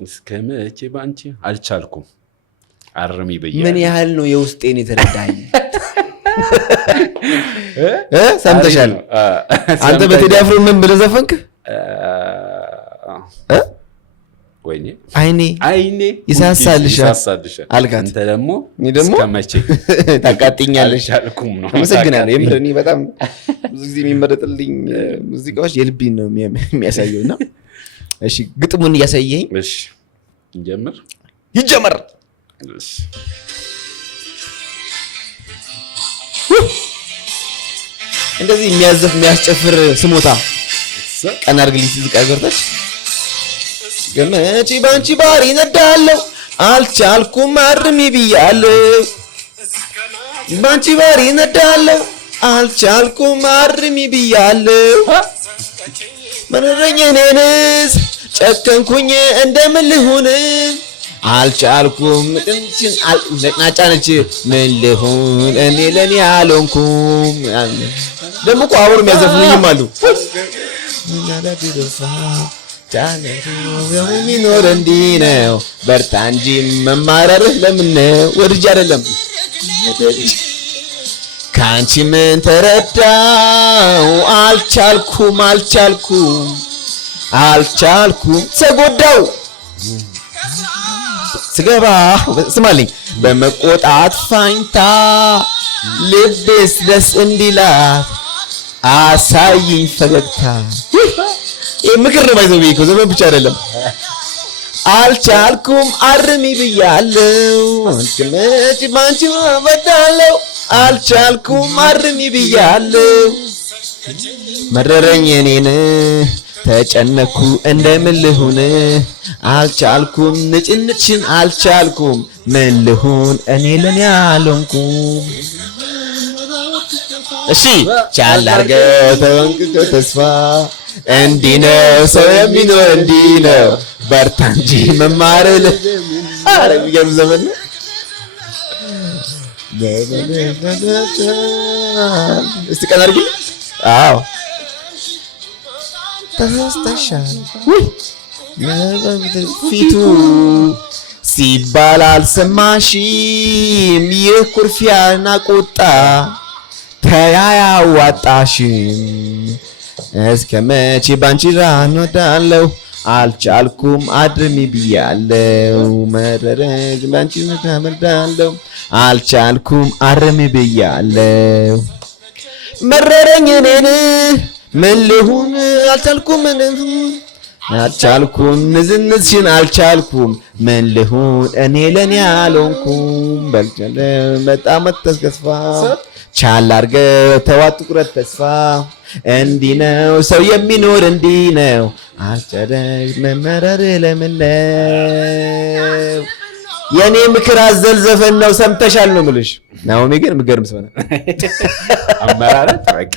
እስከ መቼ ባንቺ አልቻልኩም አርሚ በያ። ምን ያህል ነው የውስጤን የተረዳኝ? ሰምተሻል? አንተ በቴዲ አፍሮ ምን ብለህ ዘፈንክ? ወይኔ አይኔ ይሳሳልሻል አልካት። አንተ ደግሞ እስከ መቼ ታቃጥኛለሽ? አመሰግናለሁ። የምር እኔ በጣም ብዙ ጊዜ የሚመረጥልኝ ሙዚቃዎች የልቤን ነው የሚያሳየውና እሺ ግጥሙን እያሳየኝ። እሺ እንጀምር። ይጀመር። እሺ እንደዚህ የሚያስጨፍር ስሞታ ቀን አድርግልኝ ትዝቃ ገርተች ገመጪ ባንቺ ባሪ ነዳለው አልቻልኩም አርሚ ብያለሁ ባንቺ ባሪ ነዳለው አልቻልኩም አርሚ ብያለሁ መረረኝ እኔንስ ጨከንኩኝ እንደምን ልሁን አልቻልኩም ጥንችን ነጭናጫነች ምን ልሁን እኔ ለኔ አልሆንኩም። ደግሞ እኮ አብሮ የሚያዘፍኑኝም አሉ። የሚኖር እንዲህ ነው በርታ እንጂ መማረርህ ለምን ነው? ወድጄ አይደለም ከአንቺ ምን ተረዳው አልቻልኩም ተጎዳው ስገባ ስማልኝ በመቆጣት ፋኝታ ልቤስ ደስ እንዲላት አሳይኝ ፈገግታ። ይህ ምክር ነው ባይዘው እኮ ዘመን ብቻ አይደለም። አልቻልኩም አርሚ ብያለሁ አንቺ ማንቺ ወዳለው አልቻልኩም አርሚ ብያለሁ መረረኝ እኔን ተጨነኩ እንደምን ልሁን አልቻልኩም ንጭንጭን አልቻልኩም ምን ልሁን እኔ ለኔ አልሆንኩም። እሺ ቻል አድርገው ተወንቅቶ ተስፋ እንዲህ ነው ሰው የሚኖር እንዲህ ነው በርታ እንጂ መማር የሚገርም ዘመን ነው። እስቲ ቀን አድርጊ። አዎ ተስተሻል ፊቱ ሲባል አልሰማሽም ይህ ኩርፊያና ቁጣ ተያያዋጣሽም እስከ መቼ ባንቺ ራን ወዳለው አልቻልኩም አድርሚ ብያለው መረረኝ ባንቺ ወዳለው አልቻልኩም አርሚ ብያለው መረረኝ እኔን ምን ልሁን አልቻልኩም አልቻልኩም ንዝንዝሽን አልቻልኩም ምን ልሁን እኔ ለኔ አልሆንኩም በልቻለ በጣም ተስፋ ቻል አድርገው ተዋት ትኩረት ተስፋ እንዲህ ነው ሰው የሚኖር እንዲህ ነው አልቻለሽ መመረር ለምን ነው የኔ ምክር አዘል ዘፈን ነው ሰምተሻል ነው የምልሽ ናኦሚ ግን ምገርም ሰው ነው አመራረት በቃ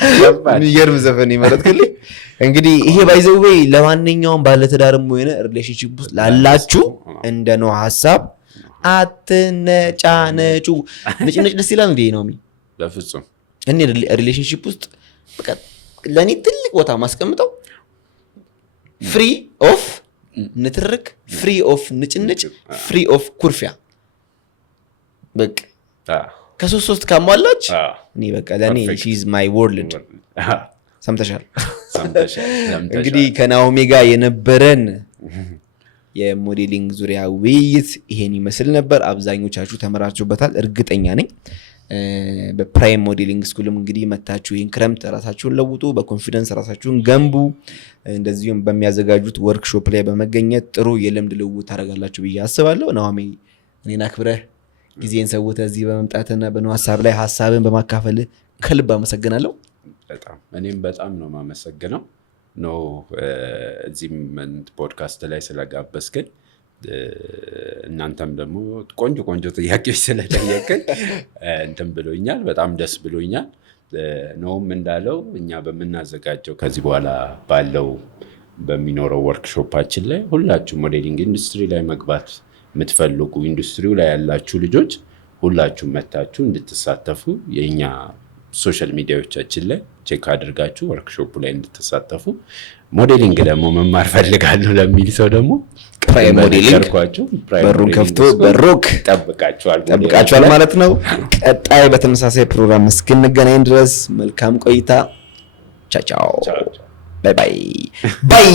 ምገርም ዘፈን ይመረጥክልኝ እንግዲህ ይሄ ባይዘው ወይ ለማንኛውም ባለትዳርም ሆነ ሪሌሽንሺፕ ውስጥ ላላችሁ እንደ ነው ሐሳብ አትነጫነጩ ንጭንጭ ደስ ይላል እንዴ ናኦሚ ለፍጹም እኔ ሪሌሽንሺፕ ውስጥ በቃ ለኔ ትልቅ ቦታ ማስቀምጠው ፍሪ ኦፍ ንትርክ ፍሪ ኦፍ ንጭንጭ ፍሪ ኦፍ ኩርፊያ በቃ ከሶስት ካሟላች እኔ በቃ ለኔ ሺ ኢዝ ማይ ወርልድ ሰምተሻል እንግዲህ ከናኦሚ ጋር የነበረን የሞዴሊንግ ዙሪያ ውይይት ይሄን ይመስል ነበር አብዛኞቻችሁ ተመራችሁበታል እርግጠኛ ነኝ በፕራይም ሞዴሊንግ ስኩልም እንግዲህ መታችሁ ይሄን ክረምት ራሳችሁን ለውጡ በኮንፊደንስ ራሳችሁን ገንቡ እንደዚሁም በሚያዘጋጁት ወርክሾፕ ላይ በመገኘት ጥሩ የልምድ ልውውጥ ታደርጋላችሁ ብዬ አስባለሁ ናኦሚ እኔን አክብረህ ጊዜን ሰውተህ እዚህ በመምጣትና በነው ሐሳብ ላይ ሐሳብን በማካፈል ከልብ አመሰግናለሁ በጣም እኔም በጣም ነው ማመሰግነው ነው እዚህ ፖድካስት ላይ ስለጋበዝከኝ እናንተም ደግሞ ቆንጆ ጥያቄዎች ስለጠየቅን እንትን ብሎኛል በጣም ደስ ብሎኛል ነውም እንዳለው እኛ በመናዘጋጀው ከዚህ በኋላ ባለው በሚኖረው ወርክሾፓችን ላይ ሁላችሁ ሞዴሊንግ ኢንዱስትሪ ላይ መግባት የምትፈልጉ ኢንዱስትሪው ላይ ያላችሁ ልጆች ሁላችሁ መታችሁ እንድትሳተፉ የኛ ሶሻል ሚዲያዎቻችን ላይ ቼክ አድርጋችሁ ወርክሾፑ ላይ እንድትሳተፉ ሞዴሊንግ ደግሞ መማር ፈልጋለሁ ለሚል ሰው ደግሞ ፕራይም ሞዴሊንግ በሩን ከፍቶ በሮክ ጠብቃችኋል ማለት ነው ቀጣይ በተመሳሳይ ፕሮግራም እስክንገናኝ ድረስ መልካም ቆይታ ቻው ባይ ባይ